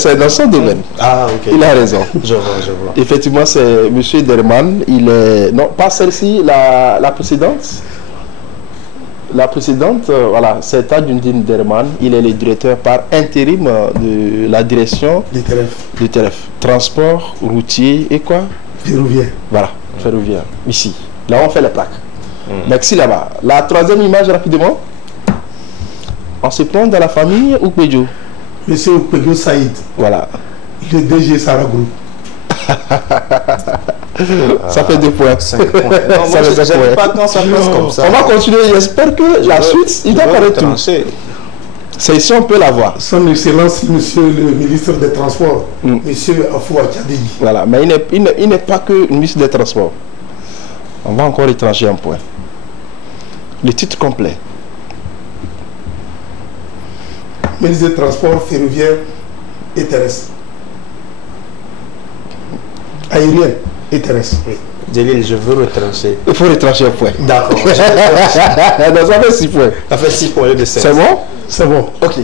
c'est dans son domaine. Ah, ok. Il a raison. Je vois. Effectivement, c'est M. Derman. Il est... Non, pas celle-ci, la précédente. La précédente, voilà, c'est Adjundine Derman. Il est le directeur par intérim de la direction du TRF. Transport routier et quoi? Ferroviaire. Voilà, ferroviaire. Ici. Là, on fait les plaques. Merci là-bas. La troisième image, rapidement. On se prend dans la famille Oukpedjo. Monsieur Oukpedjo Saïd. Voilà. Le DG Sarah Group. Ça fait 2 points. 5 points. Non, moi, je n'aime pas quand ça passe comme ça. On va continuer. J'espère que la suite, il doit paraître tout. C'est ici, on peut la voir. Son Excellence, Monsieur le ministre des Transports, Monsieur Afou Akadei. Voilà, mais il n'est pas que ministre des Transports. On va encore étranger un point. Le titre complet. Ministre des Transports ferroviaires et terrestres. Aérien et terrestre. Oui. Djelil, je veux retrancher. Il faut retrancher un point. D'accord. Ça fait 6 points. Ça fait 6 points au lieu de 7. C'est bon? C'est bon. Ok.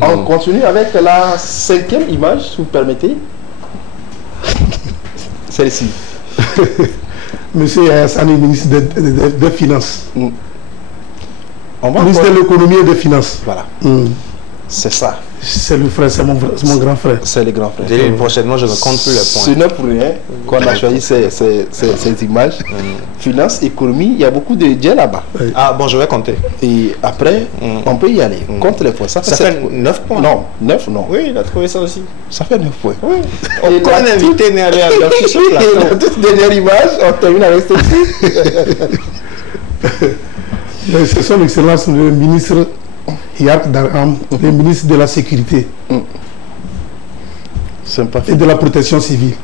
On continue avec la 5e image, si vous permettez. Celle-ci. Monsieur Hassani, ministre des Finances. Ministre de l'économie et des finances. Voilà. C'est ça. C'est le frère, c'est mon grand frère. C'est le grand frère. Djelil, prochainement, je ne compte plus les points. Ce n'est pour rien qu'on a choisi ces images. Finance, économie, il y a beaucoup de dieux là-bas. Ah bon, je vais compter. Et après, on peut y aller. Compte les points. Ça fait 9 points. Non, 9 non. Oui, il a trouvé ça aussi. Ça fait 9 points. Oui. Aucun invité n'est allé à l'affiche sur la table. La toute dernière image, on termine avec celle-ci. C'est son Excellence le ministre Yark Darham, le ministre de la Sécurité et de la Protection civile.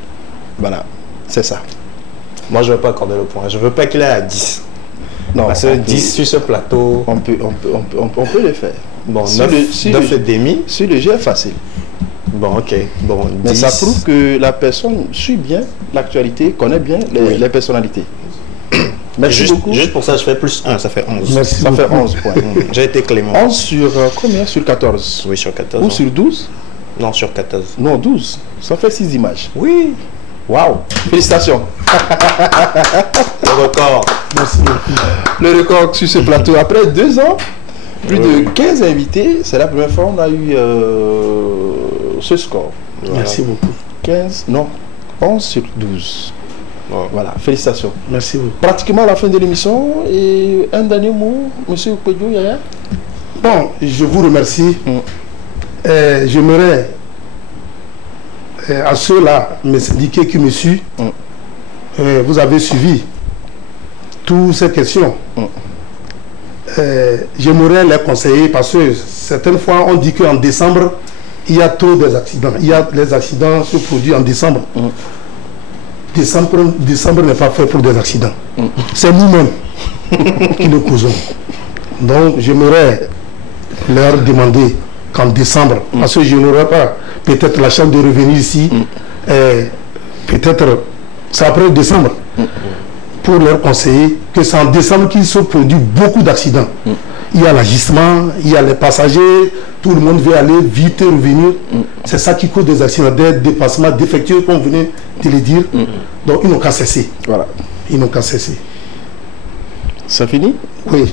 Voilà, c'est ça. Moi, je ne veux pas accorder le point. Je ne veux pas qu'il aille à 10. Non, parce que 10 sur ce plateau... On peut le faire. Bon, 9 et demi. Sur le jeu est facile. Bon, ok. Bon, 10. Mais ça prouve que la personne suit bien l'actualité, connaît bien les personnalités. Merci beaucoup. Juste pour ça, je fais plus 1, ça fait 11. Merci ça fait 11 points. J'ai été clément. 11 sur combien? Sur 14? Oui, sur 14. Ou sur 12? Non, sur 14. Non, 12. Ça fait 6 images. Oui. Waouh. Félicitations. Le record. Merci beaucoup. Le record sur ce plateau. Après 2 ans, plus de 15 invités, c'est la première fois qu'on a eu ce score. Voilà. Merci beaucoup. 15, non, 11 sur 12. Voilà, félicitations. Merci beaucoup. Pratiquement à la fin de l'émission, et un dernier mot, monsieur Oukpedjo Yaya. Bon, je vous remercie. J'aimerais à ceux-là, mes syndiqués qui me suivent, vous avez suivi toutes ces questions. J'aimerais les conseiller parce que certaines fois on dit qu'en décembre, il y a trop d'accidents. Les accidents se produisent en décembre. Décembre n'est pas fait pour des accidents. C'est nous-mêmes qui le causons. Donc j'aimerais leur demander qu'en décembre, parce que je n'aurai pas peut-être la chance de revenir ici, peut-être c'est après décembre, pour leur conseiller que c'est en décembre qu'il se produit beaucoup d'accidents. Il y a l'agissement, il y a les passagers, tout le monde veut aller vite revenir. C'est ça qui cause des accidents, des dépassements défectueux, comme vous venez de le dire. Donc ils n'ont qu'à cesser. Voilà. Ils n'ont qu'à cesser. Ça finit? Oui.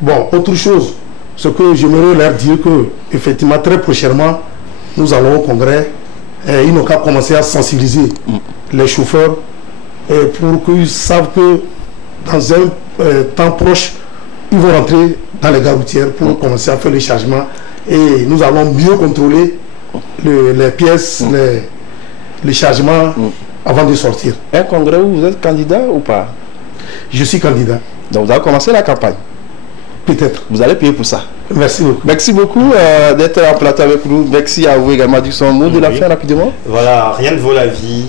Bon, autre chose, ce que j'aimerais leur dire que, effectivement, très prochainement, nous allons au congrès. Et ils n'ont qu'à commencer à sensibiliser les chauffeurs pour qu'ils savent que dans un temps proche, ils vont rentrer dans les gares routières pour commencer à faire les chargements. Et nous allons mieux contrôler les pièces, les chargements avant de sortir. Un congrès où vous êtes candidat ou pas? Je suis candidat. Donc vous avez commencé la campagne? Peut-être. Vous allez payer pour ça. Merci beaucoup. Merci beaucoup d'être en plateau avec nous. Merci à vous également du son mot de la fin rapidement. Voilà, rien ne vaut la vie.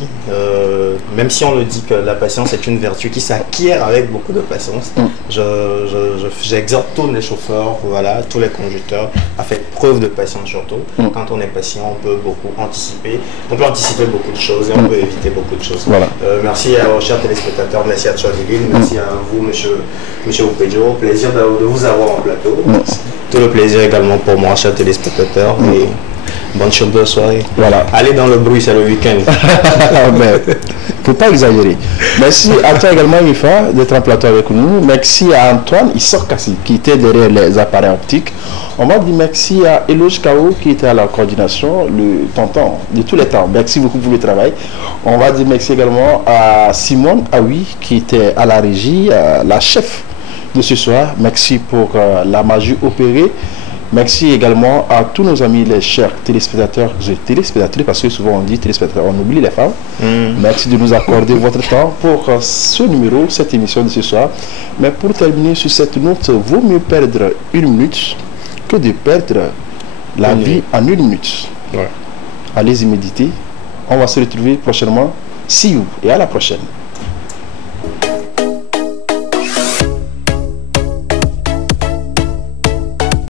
même si on le dit que la patience est une vertu qui s'acquiert avec beaucoup de patience, j'exhorte tous les chauffeurs, voilà, tous les conducteurs à faire preuve de patience surtout. Quand on est patient, on peut beaucoup anticiper. On peut anticiper beaucoup de choses et on peut éviter beaucoup de choses. Voilà. Merci à vos chers téléspectateurs, merci à Tchouadiline, merci à vous, monsieur Oupedjo. Plaisir de vous avoir en plateau. Tout le plaisir également pour moi, chers téléspectateurs. Et bonne chute de soirée. Voilà. Allez dans le bruit, c'est le week-end. Mais faut pas exagérer. Merci à toi également, Ifa, d'être en plateau avec nous. Merci à Antoine Issorkassi qui était derrière les appareils optiques. On va dire merci à Eloge Kao qui était à la coordination, le tonton de tous les temps. Merci beaucoup pour le travail. On va dire merci également à Simone Aoui qui était à la régie, la chef de ce soir. Merci pour la magie opérée. Merci également à tous nos amis, les chers téléspectateurs et téléspectatrices, parce que souvent on dit téléspectateurs, on oublie les femmes. Merci de nous accorder votre temps pour ce numéro, cette émission de ce soir. Mais pour terminer sur cette note, vaut mieux perdre 1 minute que de perdre la vie en 1 minute. Ouais. Allez-y méditer. On va se retrouver prochainement. See you et à la prochaine.